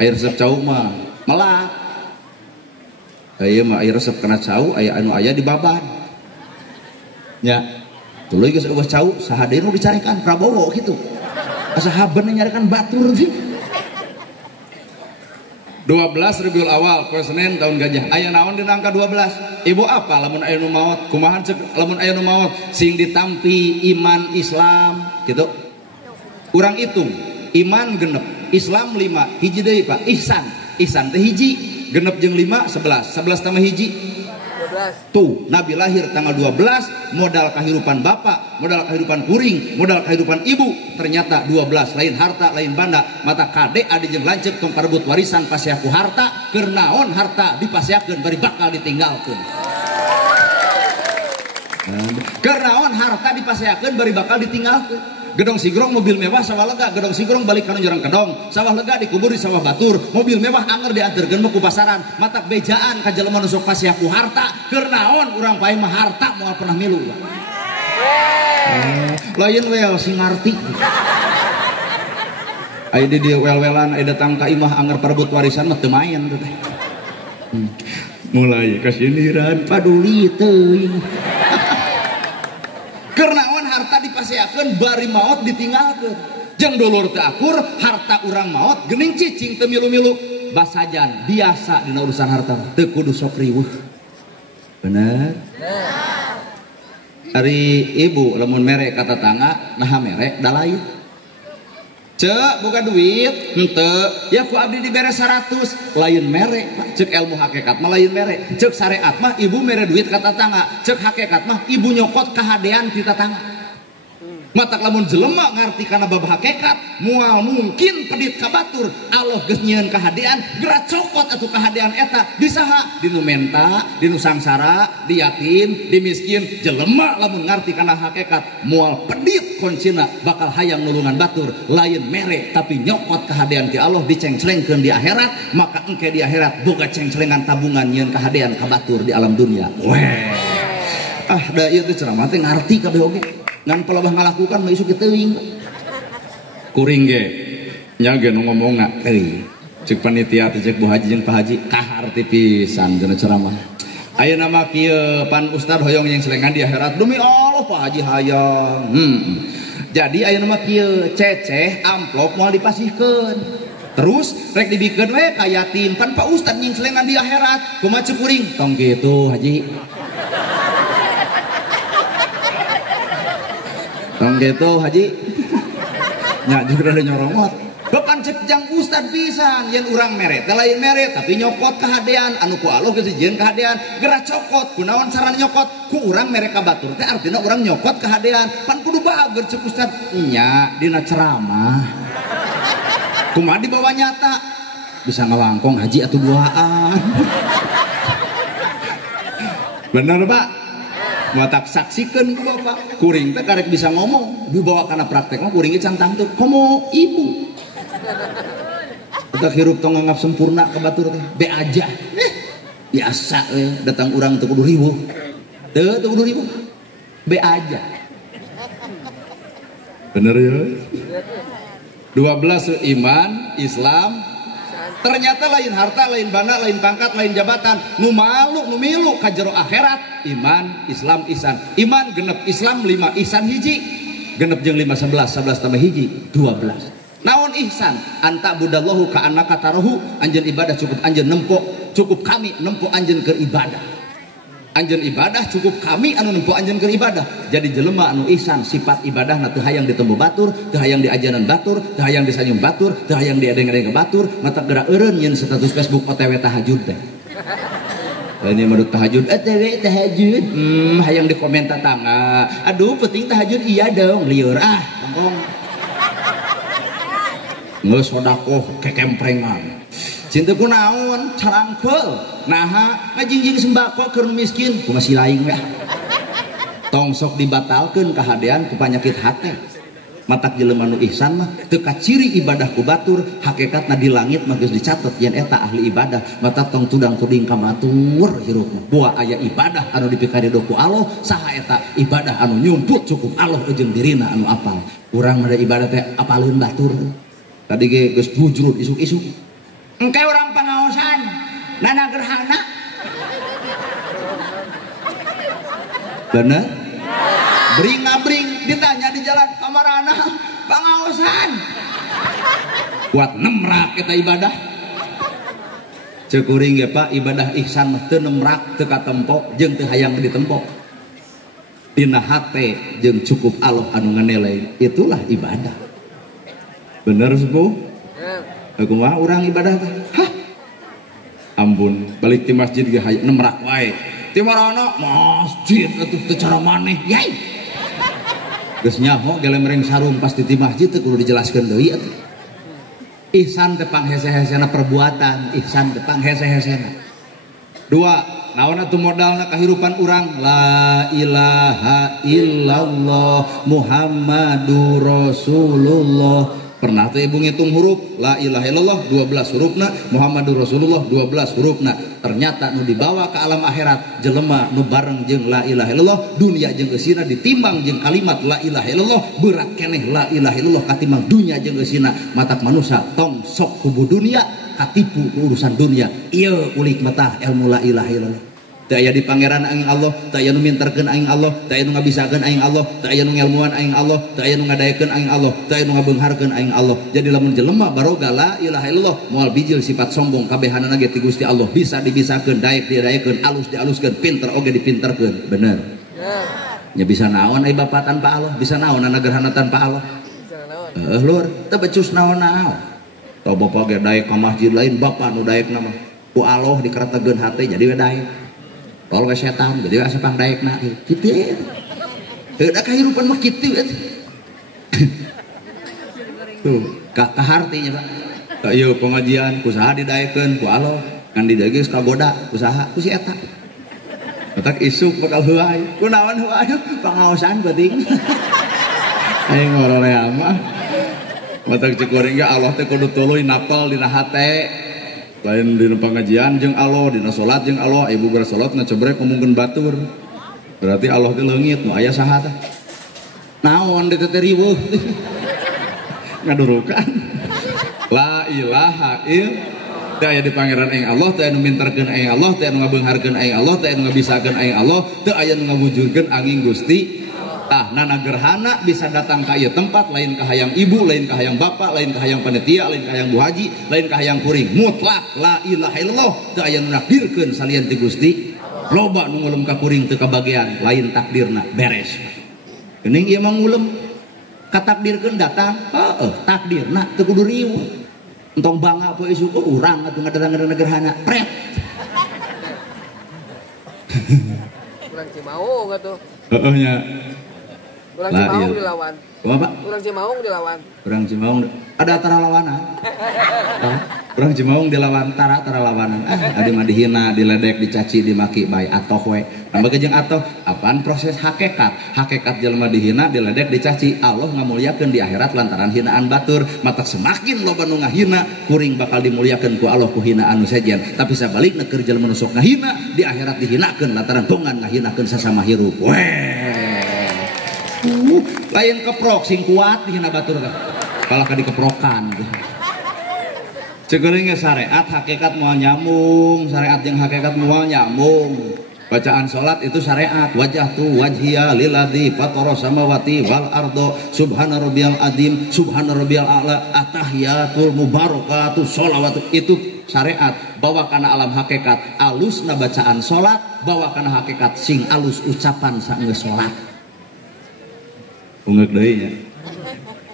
ai resep cau mah melak aya mah ai resep kana cau aya anu aya di baban nya tuluy geus eueuh cau saha deui nu dicarekan Prabowo gitu asa haben nyarekan batur sih. 12 Rabiul Awal poe Senin tahun gajah aya naon dina angka 12 ibu apa lamun aya nu maot kumaha cek lamun aya nu maot sing ditampi iman Islam gitu urang hitung iman genep Islam 5 hiji deui Pak ihsan teh hiji genep jeung 5 11 tambah hiji 12 tuh Nabi lahir tanggal 12 modal kehidupan bapak modal kehidupan kuring modal kehidupan ibu ternyata 12 lain harta lain banda mata kade adi jeung lanceuk tong parebut warisan pasiaku harta keur naon harta dipasiakeun bari bakal ditinggalkeun keur naon harta dipasiakeun bari bakal ditinggalkeun. Gedong Sigrong mobil mewah sawah lega gedong Sigrong balik kana jorang kedong sawah lega dikubur di sawah batur mobil mewah anger dianterkeun mah ku pasaran matak bejaan ka jelema nu sok pasiaku harta keur naon urang paeh mah harta moal pernah milu lain wel sing ngarti aya di dieu wel-welan aya datang ka imah anger parebut warisan mah teu maen teh mulai kasindiran paduli teuing karena harta dipasiakeun bari maot ditinggalkeun jeung dulur teu akur harta urang maot geuning cicing teu milu-milu basajan biasa dina urusan harta teu kudu sok riweuh bener ari ibu lamun mere ka tetangga naha mere da lain cek buka duit henteu ya ku abdi dibere 100 lain mere cek ilmu hakikat mah lain mere cek syariat mah ibu mere duit ka tetangga cek hakikat mah ibu nyokot kahadean ti tetangga matak lamun jelema ngarti kana bab hakikat moal mungkin pedit ka batur Allah geus nyieun kahadean geura cokot atuh kahadean eta di saha di nu menta di nu sangsara di yatim di miskin jelema lamun ngarti kana hakikat moal pedit kuncina bakal hayang nulungan batur lain mere tapi nyokot kahadean ti Allah dicengclengkeun di akhirat maka engke di akhirat boga cengclengan tabungan nyieun kahadean ka batur di alam dunia weh da ieu teh ceramah teh ngarti kabeh oge ngan pelobah ngalakukan mah isu teuing kuring ge nya ge nu ngomongna euy ceuk panitia teh ceuk Bu Haji jeung Pak Haji kahar ti pisan cenah ceramah ayeuna mah kieu pan ustad hoyong yang selengan di akhirat demi Allah Pak Haji hayang jadi ayeuna mah kieu ceceh amplop moal dipasihkeun terus rek dibikeun we ka yatim pan Pak Ustad yang selengan di akhirat kumaha ceuk kuring tong kitu Haji tong gitu Haji nya juga ada nyoromot bukan cek jang ustad pisan yen urang mere teh lain mere tapi nyokot kahadean anu ku Allah geus dijieun kahadean geura cokot kunaon cara nyokot ku urang mere ka batur teh artina urang nyokot kahadean pan kudu bager cek ustad nya dina ceramah kumaha dibawa nyata bisa ngalangkong Haji atuh duaan bener Pak matak saksikeun ku bapak kuring teh karek bisa ngomong dibawa kana praktek mah kuring ge cantang teu komo ibu utak hirup tong nganggap sempurna ka batur teh be aja biasa we datang urang teu kudu riweuh teu kudu riweuh be aja bener ya 12 iman Islam ternyata lain harta, lain bana, lain pangkat, lain jabatan nu malu, nu milu ka jero akhirat iman, Islam, ihsan iman genep, Islam 5, ihsan hiji genep jeung 5 11 tambah hiji 12 naon ihsan anta budallahu ka annaka tarahu anjeun ibadah cukup anjeun nempo cukup kami nempo anjeun keur ibadah anjeun ibadah cukup kami anu nempo anjeun keur ibadah jadi jelema anu ihsan sifat ibadah teu hayang ditembu batur teu hayang diajanan batur teu hayang disanyum batur teu hayang diadeng-adeng ke batur mata geura eureun nyeun status Facebook OTW tahajud teh ini menurut tahajud, tewe tahajud, hayang di komentar tangga, aduh penting tahajud iya dong, liur bangkong, nggak sodakoh kekemprengan, cintaku naon, carangkul, nah ngajingjing sembako keur miskin, ku masih lain ya, tongsok dibatalkan kehadean ku penyakit hati. Matak jelema nu ihsan mah teu ciri ibadah ku batur hakikatna di langit mah geus dicatet yen eta ahli ibadah matak tong tudang tuding ka batur hirupna buah aya ibadah anu dipikaridho ku Allah saha eta ibadah anu nyumput cukup Allah jeung dirina anu apal urang mah ibadah teh apaleun batur tadi ge geus bujrut isuk-isuk engke urang pangaosan nana gerhana bener bring ditanya di jalan kamarana pangaosan kuat nemrak kita ibadah cekuring ya Pak ibadah ihsan mah teu nemrak teu katempo jeung teu hayang ditempo dina hate jeung cukup Allah anu nganeleng itulah ibadah bener sepuh kumaha urang ibadah teh hah ampun balik ti masjid ge hayang nemrak wae ti marana masjid atuh teu cara maneh yai geus nyaho gelemreng sarung pasti di masjid teh kudu dijelaskeun deui atuh. Ihsan teh panghese-hesena perbuatan, ihsan teh panghese-hesena. Dua, naon atuh modalna kahirupan urang? La ilaha illallah Muhammadur Rasulullah. Pernah tuh ibu ngitung huruf la ilaha illallah 12 hurufna, Muhammadur Rasulullah 12 hurufna. Ternyata nu dibawa ke alam akhirat jelema nu bareng jeung la ilaha illallah dunia jeung eusina ditimbang jeung kalimat la ilaha illallah berat keneh la ilaha illallah katimbang dunia jeung eusina matak manusia tong sok kubu dunia katipu ku urusan dunia ieu ulik mata ilmu la ilaha illallah teu aya di pangeran aing Allah teu aya nu minterkeun aing Allah teu aya nu ngabisakeun aing Allah teu aya nu ngelmuan aing Allah teu aya nu ngadayekeun aing Allah teu aya nu ngabeungharkeun aing Allah jadi lamun jelema baroga la ilaha illallah moal bijil sifat sombong kabehanana ge ti Gusti Allah bisa dibisakeun daek didaekeun alus dialuskeun pinter oge dipinterkeun bener nya bisa naon ai Bapa tanpa Allah bisa naon ana gerhana tanpa Allah lur teu becus naon-naon tah Bapa ge daek ka masjid lain Bapa nu daekna mah ku Allah dikarategeun hate jadi we daek tol ke setan jadi asa pangdaekna kitu teu da kahirupan mah kitu tuh kaharti nya Pak ieu pengajian kusaha didaekeun ku Allah kan di dieu geus kagoda kusaha ku si eta matak isuk bakal heuai kunaon heuai pangaosan penting aing ngororea mah matak cekuring ge Allah teh kudu tuluy napal dina hate lain dina pengajian jeung Allah dina salat jeung Allah ibu gara salat na cebrek ngomongkeun batur berarti Allah teh leungit nu aya saha teh naon di teh riweuh ngadurukan la ilaha illallah teu aya di pangeran aing Allah teu aya nu minterkeun aing Allah teu aya nu ngabeungharkeun aing Allah teu aya nu ngabisakeun aing Allah teu aya nu ngawujudkeun angin Gusti tah nana gerhana bisa datang ka ieu tempat lain ka hayang ibu lain ka hayang bapak lain ka hayang panitia lain ka hayang bu haji lain ka hayang kuring mutlak la ilaha illallah teu aya nu nakdirkeun salian ti Gusti loba nu ngulem ka kuring teu kabagean lain takdirna beres geuning ieu mah ngulem katakdirkeun datang heueuh takdirna teu kudu riweuh entong bangga poe isuk urang atuh ngadatang gerhana pret Kurang Cimaung atuh heeh nya Kurang Cimaung dilawan. Apa? Kurang Cimaung dilawan. Kurang Cimaung ada tara lawanan. Kurang Cimaung dilawan tara lawanan. Adi mah dihina, diledek, dicaci, dimaki bae atoh we. Tambah jeung atoh apaan proses hakikat. Hakikat jelema dihina, diledek, dicaci. Allah ngamulyakeun di akhirat lantaran hinaan batur. Matak semakin loba nu ngahina, kuring bakal dimulyakeun ku Allah ku hinaan nu sejen. Tapi sabalikna keur jelema nu sok ngahina, di akhirat dihinakeun lantaran tongan ngahinakeun sasama hirup. Lain keprok sing kuat dihina batur teh. Kalah ka dikeprokan. Ceukeuring syariat hakikat moal nyambung, syariat jeung hakikat moal nyambung. Bacaan salat itu syariat wajhatu wajhiya lilladzi fatara samawati wal ardo subhana rabbiyal azim subhana rabbiyal a'la atahiyatul mubarakatuh sholawatu itu syariat bawa kana alam hakikat alusna bacaan salat bawa kana hakikat sing alus ucapan saenggeus salat ungek deui nya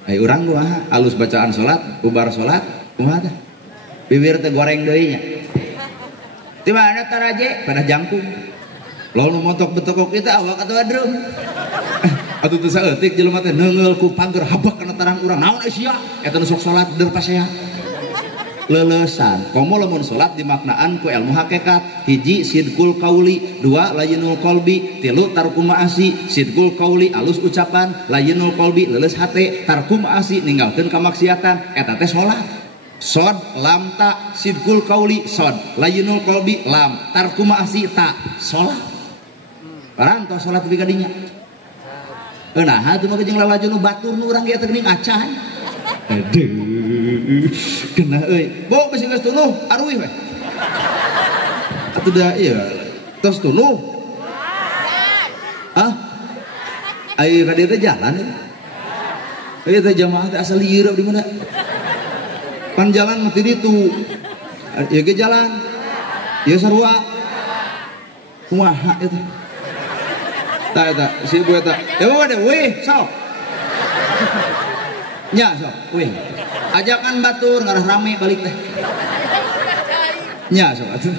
ai urang kumaha alus bacaan salat bubar salat kumaha teh bibir teh goreng deui nya Di mana taraje pada jangkung. Lalu montok betokok kita awak atau adrum. Atuh teu saeutik jelema teh neungeul ku pager habak kana tarang urang. Naon sia? Eta nu sok salat deur pasea. Lelesan komo lamun salat dimaknaan ku ilmu hakikat. Hiji sidqul qauli, dua layyinul qalbi, tilu tarku ma'asi. Sidqul qauli alus ucapan, layyinul qalbi leuleus hate, tarku ma'asi ninggalkeun kamaksiatan. Eta teh salat. Sod lam ta sidqul qauli sod, layyinul qalbi lam, tarku ma'asi ta salat. Parantos salat di kadinya. Nah, hatu mah jeung lalaju nu batur nu urang ge teh geuning acan. Aduh. Kena euy. Bo bisi geus tunuh aruih we. Atuh da ieu tos tunuh. Ah? Aya ka dieu teh jalan. Ieu teh jamaah teh asal lieur di mana? Pan jalan mati ditu. Ieu ge jalan. Ieu sarua. Kumaha eta? Tah eta si ibu eta. Ya bawa deh, weh, sok. Nya sok, weh. Ajakan batur ngarah rame balik teh. Nya sok atuh.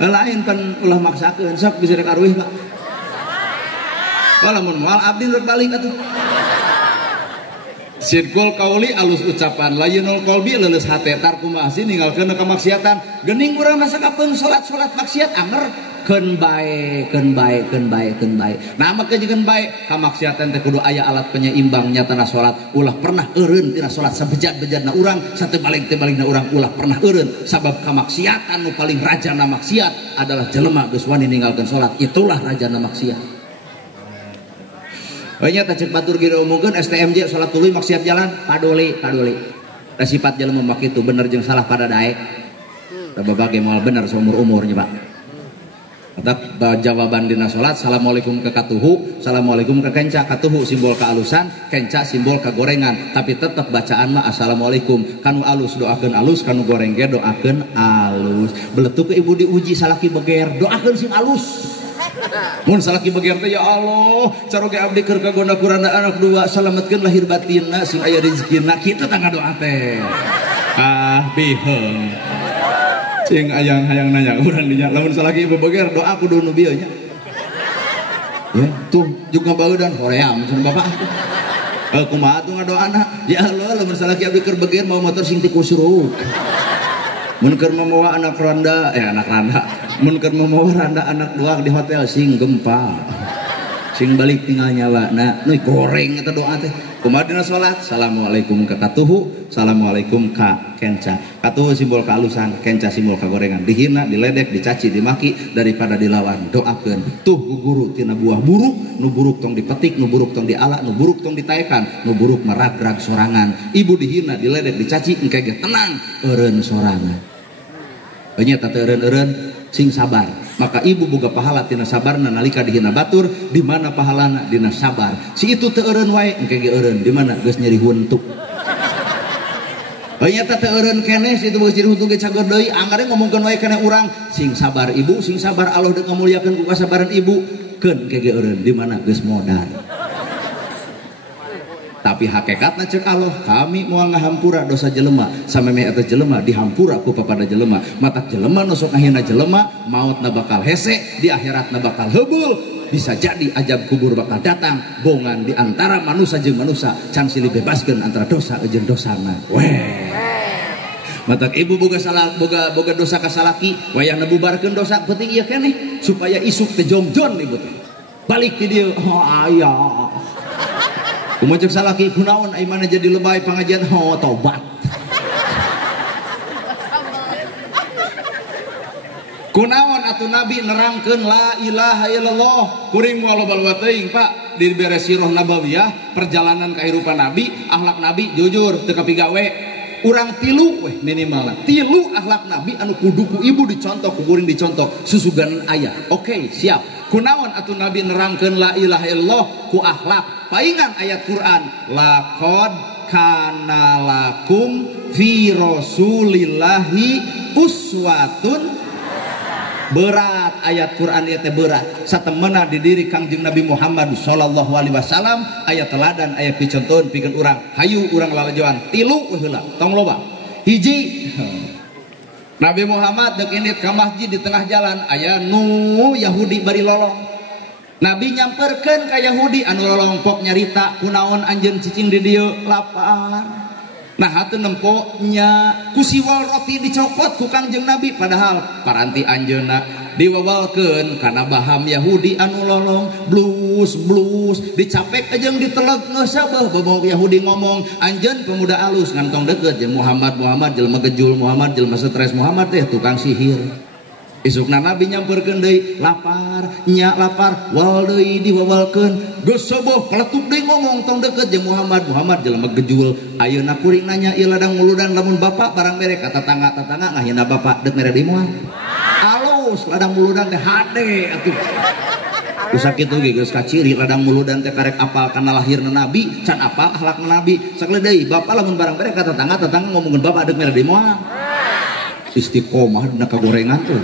Lain pan ulah maksakeun sok bisa rek aruih Pak. Lamun moal abdi rek balik atuh. Sidqul qauli alus ucapan, layyinul qalbi leuleus hate, tarku ma'asi ninggalkeun kamaksiatan. Geuning urang masa kapeung salat-salat maksiat anger keun bae. Nah make jeung bae kamaksiatan teh kudu aya alat penyeimbang nyatana salat. Ulah pernah eureun tina salat sabejat-bejatna urang, satebalik-tebalikna urang ulah pernah eureun sabab kamaksiatan nu paling rajana maksiat adalah jelema geus wani ninggalkeun salat. Itulah rajana maksiat. Banyak tak cek batur gitu omongkeun STMJ salat tuluy maksiat jalan paduli. Da sifat jelema mah kitu bener jeung salah pada daek. Da babage moal bener seumur-umurnya Pak. Eta jawaban dina salat assalamualaikum ke katuhu, assalamualaikum ke kenca. Katuhu simbol kealusan, kenca simbol kegorengan. Tapi tetap bacaan mah assalamualaikum. Kanu alus doakeun alus, kanu goreng ge doakeun alus. Beletuk ke ibu diuji salaki beger, doakeun sing alus. Mun salaki beger teh ya Allah, caroge abdi keur kagona kurana anak dua, salametkeun lahir batinna sing aya rezekina. Kitu tangga doa teh. Ah, biheung. Cing hayang nanya urang dinya lamun salaki ibu beger doa kudu nu bieu nya. Ya, tuh juga baeudan hoream cenah Bapak. Kumaha tuh ngadoana? Ya Allah, lamun salaki abdi keur beger mau motor sing ti kusruk. Mun keur mamawa anak randa, mun keur mamawa randa anak dua di hotel sing gempa. Sing balik tinggal nyawana, nu goreng eta doa teh. Kumaha dina salat? Assalamualaikum ka katuhu, assalamualaikum ka kenca. Katuhu simbol kealusan, kenca simbol kagorengan. Dihina, diledek, dicaci, dimaki daripada dilawan. Doakeun. Tuh guguru tina buah buruk, nu buruk tong dipetik, nu buruk tong diala, nu buruk tong ditaekan, nu buruk meragrag sorangan. Ibu dihina, diledek, dicaci, engke ge tenang, eureun sorangan. Nya teh eureun-eureun sing sabar. Maka ibu boga pahala tina sabarna nalika dihina batur, di mana pahalana dina sabar. Si itu teu eureun wae engke ge eureun, di mana geus nyeri huntuk. Nya teh eureun keneh si itu geus nyeri huntuk ge cager deui, angare ngomongkeun wae kana urang, sing sabar ibu, sing sabar Allah deuk ngamulyakeun ku kasabaran ibu, keun engke ge eureun, di mana geus modal. Tapi hakikatna cek Allah, kami moal ngahampura dosa jelema, samemeh eta jelema dihampura ku papada jelema. Matak jelema nu sok ngahina jelema, mautna bakal hese, di akhiratna bakal heubul. Bisa jadi ajab kubur bakal datang, bongan di antara manusia jeung manusia, can silih bebaskeun antara dosa jeung dosana. Weh. Matak ibu boga salah boga dosa ka salaki, wayahna bubarkeun dosa, penting ieu keneh supaya isuk teh jongjon ibu teh. Balik ti dieu, oh aya. Kumujuk salaki kunaon ai mana jadi lebay pangajian tobat. Kunaon atuh Nabi nerangkeun la ilaha illallah kuring moal loba teuing Pak di beres sirah nabawiyah perjalanan kehidupan Nabi akhlak Nabi jujur teu kapigawe urang tilu weh minimal tilu akhlak Nabi anu kudu ku ibu dicontoh ku kuring dicontoh susuganan aya. Oke, siap. Kunaon atuh Nabi nerangkeun la ilaha illallah ku akhlak paingan ayat Quran laqad kana lakum fi rasulillahi uswatun. Berat ayat Quran ieu teh berat satemena di diri Kangjeng Nabi Muhammad sallallahu alaihi wasallam ayat teladan ayat picontohan pikeun urang hayu urang lalajoan tilu heula tong loba hiji Nabi Muhammad dek indit ka masjid di tengah jalan aya nu Yahudi bari lolong. Nabi nyamperkeun ka Yahudi anu lolompok nyarita kunaon anjeun cicing di dieu lapar. Nah hatu nempoknya kusiwal roti dicokot ku Kangjeng Nabi padahal paranti anjeuna diwawalkeun kana baham Yahudi anu lolong blus dicapek jeung diteleg geus sabeuh bobong Yahudi ngomong anjeun pemuda alus ngantong deukeut jeung Muhammad jelema gejul Muhammad jelema stres Muhammad teh tukang sihir. Isukna Nabi nyamperkeun deui lapar nya lapar wal deui diwawalkeun geus sabeuh peletuk deui ngomong tong deukeut jeung Muhammad jelema gejul ayeuna kuring nanya ieu ladang muludan lamun bapak barang mere ka tetangga ngahina bapak deuk mere deui moal alus ladang muludan teh hade atuh usak kitu ge geus kaciri ladang muludan teh karek apal kana lahirna Nabi can apal akhlakna Nabi sakali deui bapak lamun barang mere ka tetangga ngomongkeun bapak deuk mere deui moal istiqomah dina kagorengan tuh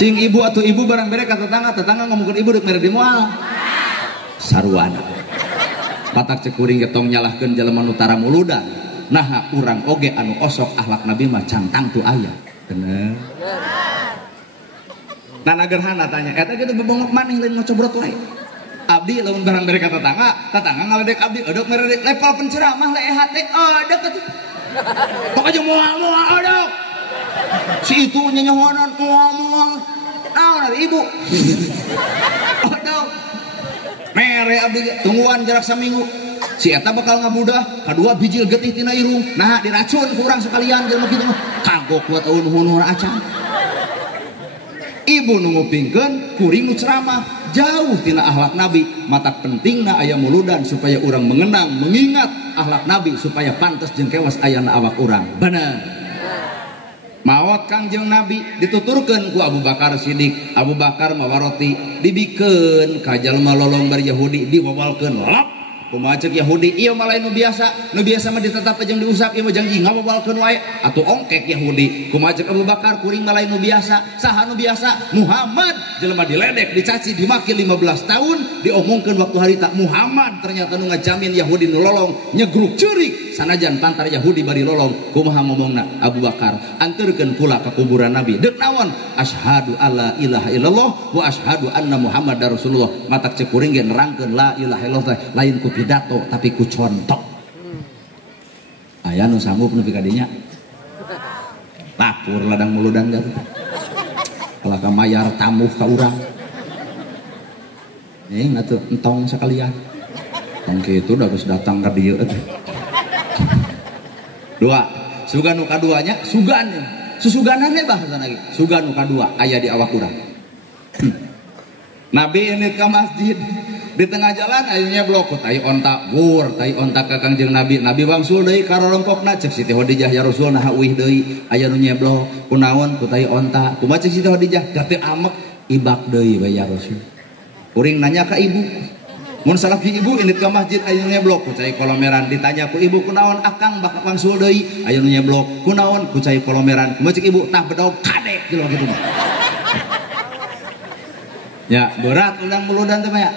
cing ibu atau ibu barang bere ka tetangga ngomongkeun ibu deuk mere di moal saruana patak cekuring getong nyalahkeun jelema nu tara muludan nah urang oge anu osok akhlak Nabi mah cantang tu aya bener nah nagerhana tanya eta kitu bebongok maneh lain ngocobrot wae abdi lamun barang bere ka tetangga ngaledek abdi odok mere level penceramah leehat teh odok atuh pokoknya moal odok si itu nyanyohonan mual dari ibu mere abdi tungguan jarak saminggu si eta bakal ngabudah kadua bijil getih tina irung nah diracun kurang sekalian jelema kitu kanggo kuat uhun acan ibu nu ngupingkeun kuring nu ceramah jauh tina akhlak Nabi mata pentingna aya muludan supaya urang mengenang mengingat akhlak Nabi supaya pantes jeung kewas ayana awak urang bener maot Kangjeng Nabi dituturkeun ku Abu Bakar Siddiq Abu Bakar mawaroti dibikeun ka jalma lolong bari Yahudi diwawalkeun lap kumaha ceuk Yahudi ieu mah lain nu biasa mah ditetap jeung diusap ieu mah janji ngawawalkeun wae atuh ongkek Yahudi kumaha ceuk Abu Bakar kuring mah lain nu biasa saha nu biasa Muhammad jelema diledek dicaci dimaki 15 tahun diomongkeun waktu harita Muhammad ternyata nu ngajamin Yahudi nu lolong nyegruk ceurik sanajan pantar Yahudi bari lolong kumaha ngomongna Abu Bakar anterkeun kula ka kuburan Nabi deuk naon asyhadu alla ilaha illallah wa asyhadu anna Muhammadar Rasulullah matak ceuk kuring ge nerangkeun la ilaha illallah lain ku pidato tapi ku contok aya nu sanggup nepi ka dinya lapur ladang muludan gak kalau ka mayar tamu ka urang ngatuh entong sekalian tong kitu da geus datang ka dieu dua sugan nu kaduanya sugan susuganan bahasa lagi sugan nu kadua aya di awak urang Nabi ini ke masjid di tengah jalan ayunya blok tai onta gur tai onta ka Kangjeng Nabi wangsul deui ka rorompokna ceuk Siti Khadijah ya Rasul nah uih deui aya nu nyeblok kunaon ku tai onta kumaha ceuk Siti Khadijah da teu amek ibak deui we ya Rasul kuring nanya ka ibu mun salaki ibu indit ka masjid aya nu nyeblok ku cai kolomeran ditanya ku ibu kunaon akang bakal wangsul deui aya nu nyeblok kunaon ku cai kolomeran kumaha ceuk ibu tah bedog kadek gitu gitu ya berat ulang muludan teh ya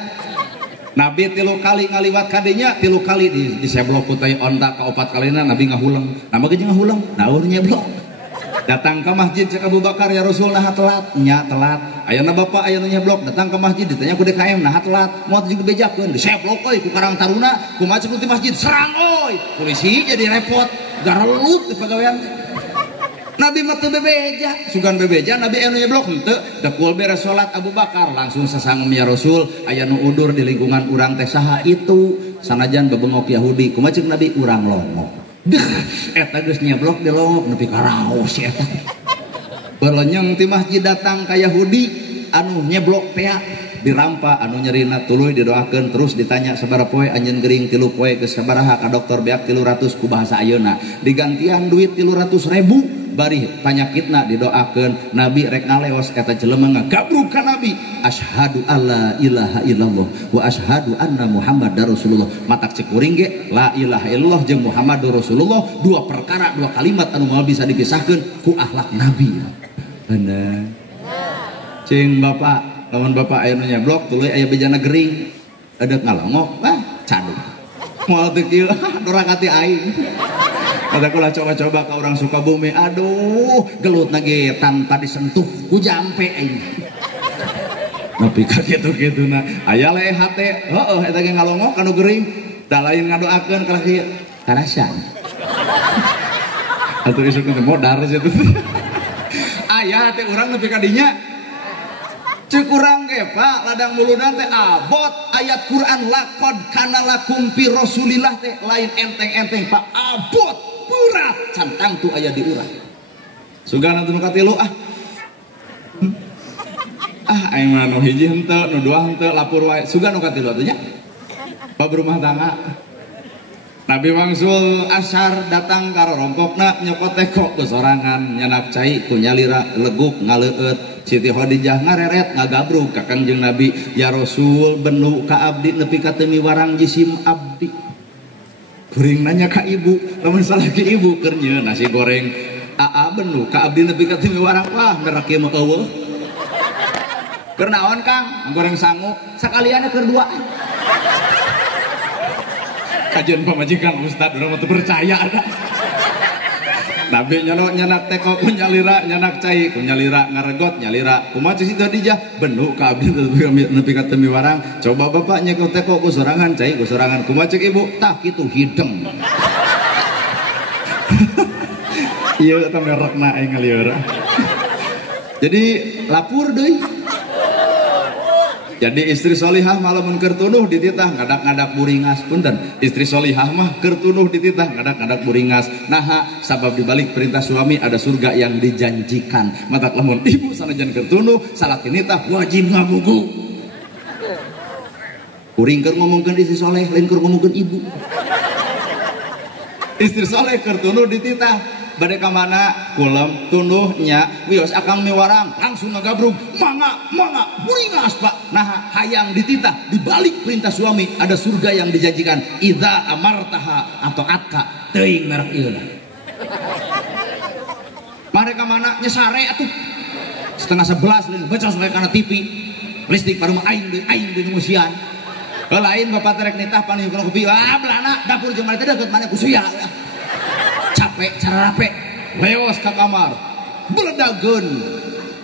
Nabi 3 kali ngaliwat kadinya 3 kali di seblok ku teh onta ka 4 kalina Nabi ngahuleng nama ge ngahuleng naur nyeblok datang ke masjid cek Abu Bakar ya Rasul nah telat nya telat ayeuna bapak ayeuna nyeblok datang ke masjid ditanya ku DKM nah telat moal juga bejakeun di seblok euy ku Karang Taruna kumaha ceuk di masjid serang euy polisi jadi repot garelut di pagawean Nabi mah teu bebeja sugan bebeja Nabi anu nyeblok henteu dekul beres salat Abu Bakar langsung sasangem ya Rasul aya nu udur di lingkungan urang teh saha itu sanajan bebengok Yahudi kumaha ceuk Nabi urang longok eta geus nyeblok di longok nepi ka raos si eta berlenyeng ti masjid datang ka Yahudi anu nyeblok teh dirampa anu nyerina tuluy didoakeun terus ditanya sabaraha poe anjeun gering 3 poe geus sabaraha ka dokter beak 300 ku bahasa ayeuna digantian duit 300.000 bari panyakitna didoakeun Nabi rek ngaleos eta jelema ngagabruk ka Nabi asyhadu alla ilaha illallah wa asyhadu anna Muhammadar Rasulullah matak cek kuring ge la ilaha illallah jeung Muhammadur Rasulullah dua perkara dua kalimat anu moal bisa dipisahkeun ku akhlak Nabi bener cing bapak lamun bapak aya nu nyeblok tuluy aya bejana gering edeuk ngalongok cadu moal teu kieu dorak ati aing Kata kula coba-coba ke orang Sukabumi, aduh gelut nage tanpa disentuh ku jampe aing. Nepi ka kitu-kitu na aya le hate, heuh eta ge ngalongok anu geuring, da lain ngadoakeun ka kieu karasan. Atuh isuk teh modar situ. Aya teh urang nepi ka dinya. Ceuk urang ge Pak ladang muludan teh abot ayat Quran laqad kana lakum fi Rasulillah teh lain enteng-enteng Pak, abot berat cantang tu aya di urang. Sugana nu katilu aing mah nu hiji henteu, nu dua henteu, lapur wae. Sugan nu katilu atuh nya. Bab rumah tangga. Nabi wangsul asar datang ka rorompokna nyokot teko ke sorangan nyanak cai ku nyalira leguk ngaleueut. Siti Khadijah ngareret ngagabrug ka Kangjeng Nabi, ya Rasul benu ka abdi nepi ka teu miwarang jisim abdi. Kuring nanya ka ibu, lamun salaki ibu keur nyieun nasi goreng. Aa benu ka abdi nepi ka teu miwarang, wah merek ieu mah eueuh. Keur naon Kang? Goreng sangu sakaliana keur dua. Kajian pamajikan Ustad urang teu percaya ada. Nabi nyanak teko ku nyalira nyanak cai ku nyalira ngaregot nyalira kumaha Siti Khadijah benu ka abdi nepi ka teu miwarang. Coba bapak nyekot teko ku sorangan cai ku sorangan kumaha ceuk ibu tah kitu hideng. Ieu eta merekna aing ngalieur. Jadi lapur deui. Jadi istri solihah malah mun keur tunuh dititah ngadak-ngadak buringas punten. Istri solihah mah keur tunuh dititah ngadak-ngadak buringas. Naha sabab dibalik perintah suami ada surga yang dijanjikan. Matak lamun ibu sanajan keur tunuh salaki nitah wajib ngabugu. Kuring keur ngomongkeun istri soleh lain keur ngomongkeun ibu. Istri soleh keur tunuh dititah bade ka mana kulem tunuhnya wios akang miwarang langsung ngagabrug mangga buringas Pak. Nah hayang dititah dibalik perintah suami ada surga yang dijanjikan idza amartaha atau atka teuing merek ieu. Mare ka mana nyesare atuh setengah 11 leun baca sampai kana TV listrik paruma aing deui musian. Lain bapak terek nitah panihkeun kopi belana dapur jeung mari teh deukeut mana ku suya. Capek cara rape leos ke kamar beledageun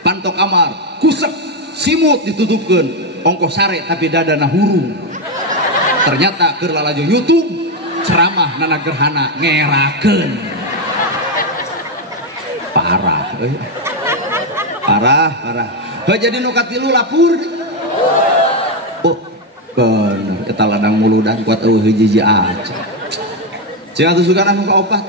pantok kamar kusek simut ditutupkeun ongkoh sare tapi dadana hurung. Ternyata keur lalaju YouTube ceramah nana gerhana ngerakeun parah jadi nu katilu lapur. Oh bener eta ladang muludan kuat hiji aja cenah teu sugan anu ka opat.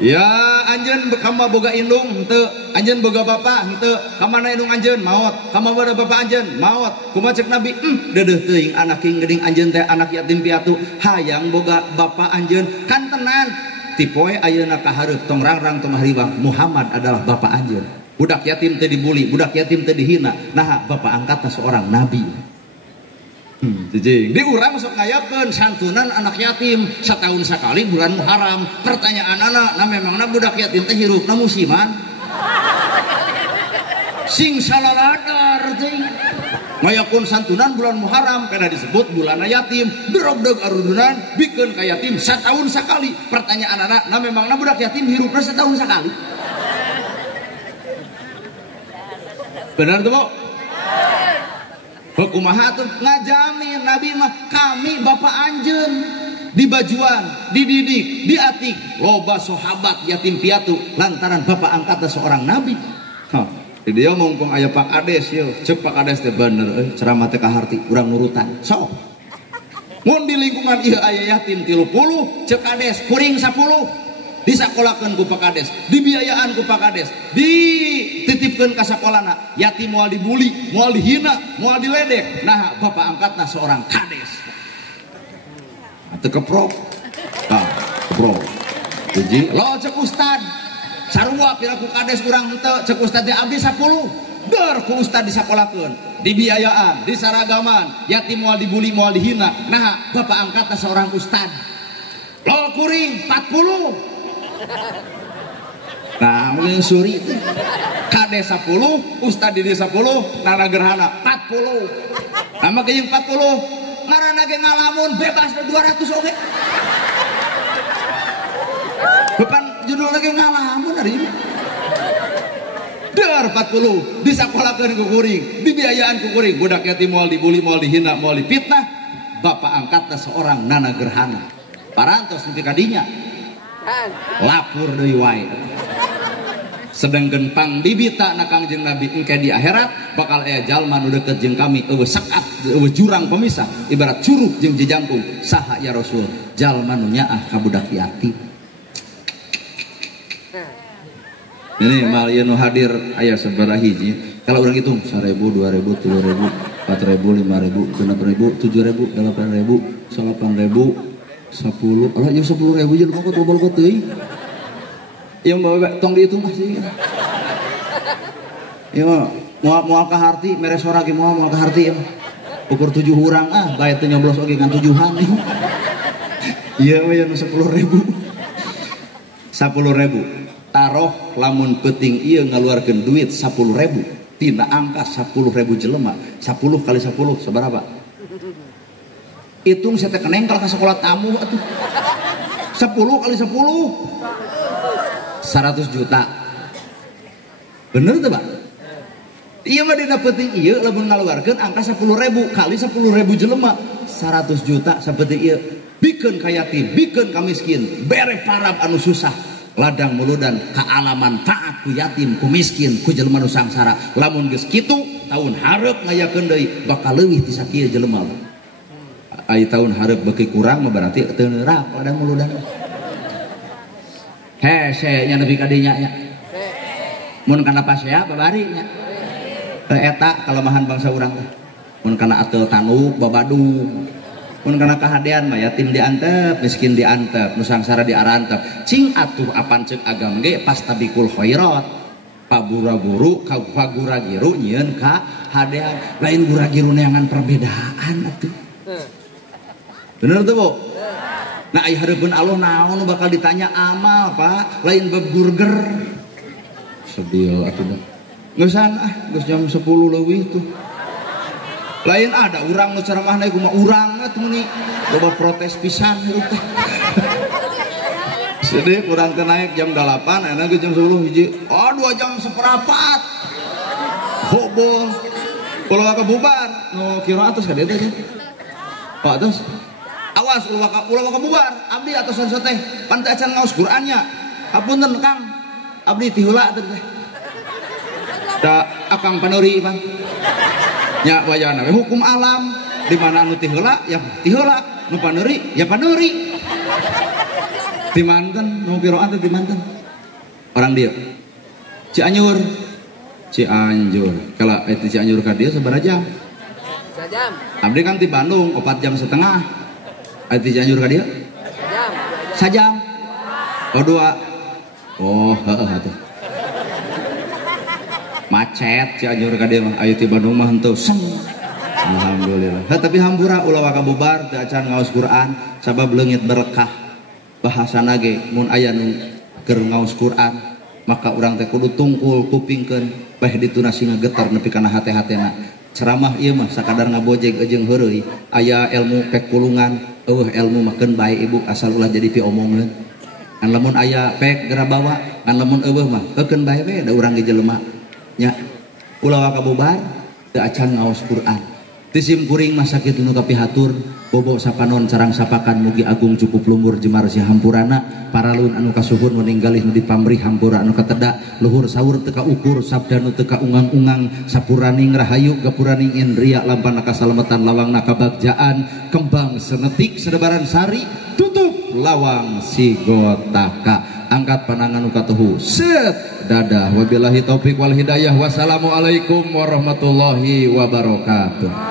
Ya anjeun kama boga indung henteu, anjeun boga bapak henteu, kamana indung anjeun maot, kama boga bapak anjeun maot. Kumaha ceuk Nabi? Deudeuh teuing anak king geuning anjeun teh anak yatim piatu, hayang boga bapak anjeun kan tenan. Ti poe ayeuna ka hareup tong rangrang tong haribang Muhammad adalah bapak anjeun. Budak yatim teu dibuli, budak yatim teu dihina. Nah, bapak angkatna seorang nabi. Jijing. Di urang sok ngayakeun santunan anak yatim setahun sekali bulan Muharram. Pertanyaan anak, nah memangna budak yatim teh hirupna musiman? Sing salaladar teuing. Ngayakeun santunan bulan Muharram kada disebut bulan yatim. Berogdog arudunan bikeun ka yatim setahun sekali. Pertanyaan anak, nah memangna budak yatim hirupna setahun sekali? Benar tuh, Bu? Kumaha tuh ngajamin Nabi mah kami bapak anjeun di bajuan, dididik, diatik loba sahabat yatim piatu lantaran bapak angkatna seorang nabi. Di dia ngomong aya Pak Ades yo, ceuk Pak Ades teh bener ceramah teh kaharti urang nurutan. Sok. Mun di lingkungan ieu aya yatim 30, ceuk Ades kuring 10. Disakolakeun ku Pak Kades, dibiayaan ku Pak Kades, dititipkeun ka sakolana, yatim moal dibuli, moal dihina, moal diledek. Nah, bapak angkatna seorang Kades. Atuh keprok. Keprok. Jadi, lo cek ustad. Sarua pira ku Kades urang henteu, cek ustad teh abdi 10. Ber ku ustad disakolakeun, dibiayaan, disaragaman, yatim moal dibuli, moal dihina. Nah, bapak angkatna seorang ustad. Lo kuring 40. Nah, mungkin suri itu Kade 10, Ustad Didi 10, Nana Gerhana 40. Nama kayaknya 40 ngaranna ge ngalamun bebas 200 oge. Bukan judul lagi ngalamun hari ini. Dar 40 disakolahkeun ku kuring, dibiayaan ku kuring, budak yatim moal dibuli, moal dihina, moal dipitnah. Bapak angkatna seorang nana gerhana. Parantos nepi ka dinya. Lapur deui wae. Sedangkeun pangbibita na Kangjeng Nabi engke di akhirat bakal aya jalma nu deukeut jeung kami eueuh sekat, eueuh jurang pemisah, ibarat curug jeung jejangkung. Saha ya Rasul? Jalma nu nyaah ka budak yatim. Ini mal nu hadir aya sabaraha hiji. Kalau orang hitung 1000, 2000, 3000, 4000, 5000, 6000, 7000, 8000, 8000, 10. Allah jeung 10000 jeung mangkot bobol teuing. Ieu mah tong dihitung sih. Ieu mah moal ka harti mere sora ge moal ka harti ieu. Ukur 7 urang bae teu nyoblos oge ngan 7-an. Ieu mah nu 10000. 10000. Taroh lamun peuting ieu ngaluarkeun duit 10.000 tina angka 10.000 jelema. 10 kali 10 sabaraha? Hitung saya teh kenengkel ka sekolah tamu atuh. 10 kali 10 100 juta. Bener tuh Pak? Iya mah dina peuting ieu lamun ngaluarkeun angka 10.000 kali 10.000 jelema 100 juta saperti ieu. Bikeun ka yatim, bikeun ka miskin, bere parab anu susah. Ladang muludan kaalaman taat ku yatim ku miskin ku jelema nu sangsara. Lamun geus kitu tahun hareup ngayakeun deui bakal leuwih ti sakieu jelema. Ai tahun hareup beuki kurang mah berarti teu neurap ladang muludan. Hese nya nepi ka dinya nya. Mun kana pasea babari nya. Eta kalemahan bangsa urang teh. Mun kana ateul tanuk babadung. Mun kana kahadean mah yatim diantep, miskin diantep, nu sangsara diarantep. Cing atuh apan ceuk agam ge pastabikul khairat. Pabura-buru ka pagura-giru nyieun ka hadean. Lain gura-giru neangan perbedaan atuh. Bener tuh, Bu? Nah, ai hareupeun Allah naon bakal ditanya amal, Pak. Lain bab burger. Sedih atuh dah. Geusan geus jam 10 leuwih tuh. Lain ada urang nu ceramah na kumaha urang atuh meni loba protes pisan teh. Sedih urang teh naik jam 8 enak ke jam 10 hiji. 2 jam seperempat. Hobol. Ulah ka bubar nu kira atos ka dieu teh. Pak atos. Awas ulah ka bubar. Abdi atosan teh pan teh acan ngaos Qur'annya. Hapunten Kang. Abdi ti heula teh. Da akang paneuri Bang. Nya wayana hukum alam di mana anu ti heula ya ti heula, nu paneuri ya paneuri. Di manten nu kiroan teh di manten. Orang dieu. Cianjur. Kalau itu Cianjur ka dieu sabaraha jam? 1 jam. Abdi kan di Bandung 4 jam setengah. Itu Cianjur ka dieu? 1 jam. 1 jam. 2. Oh, heeh atuh. Macet Cianjur ka dieu mah aya ti Bandung mah henteu seng. Alhamdulillah. Tapi hampura ulah waka bubar teu acan ngaos Quran sabab leungit berkah. Bahasana ge mun aya nu keur ngaos Quran maka urang teh kudu tungkul kupingkeun bae ditunasi ngagetar nepi kana hate-hatena. Ceramah ieu mah sakadar ngabojeg jeung heureui. Aya ilmu pek kulungan, eueuh ilmu mah keun bae Ibu asal ulah jadi pi omongeun. Kan lamun aya pek geura bawa, kan lamun eueuh mah keun bae we da urang ge jelema. Nya ulah waka bubar teu acan ngaos Quran. Tisim kuring mah sakitu nu kapihatur bobo sapanon carang sapakan mugi agung cukup lumbur jemar si hampurana paralun anu kasuhun meninggalih nu dipamrih hampura anu kateda luhur sahur teu kaukur sabda nu teu kaungang-ungang sapuraning rahayu gapuraning indria lampana kasalametan lawangna kabagjaan kembang senetik sedebaran sari tutup lawang si gotaka. Angkat panangan ukatuhu set dadah wabillahi taufik wal hidayah wassalamualaikum warahmatullahi wabarakatuh.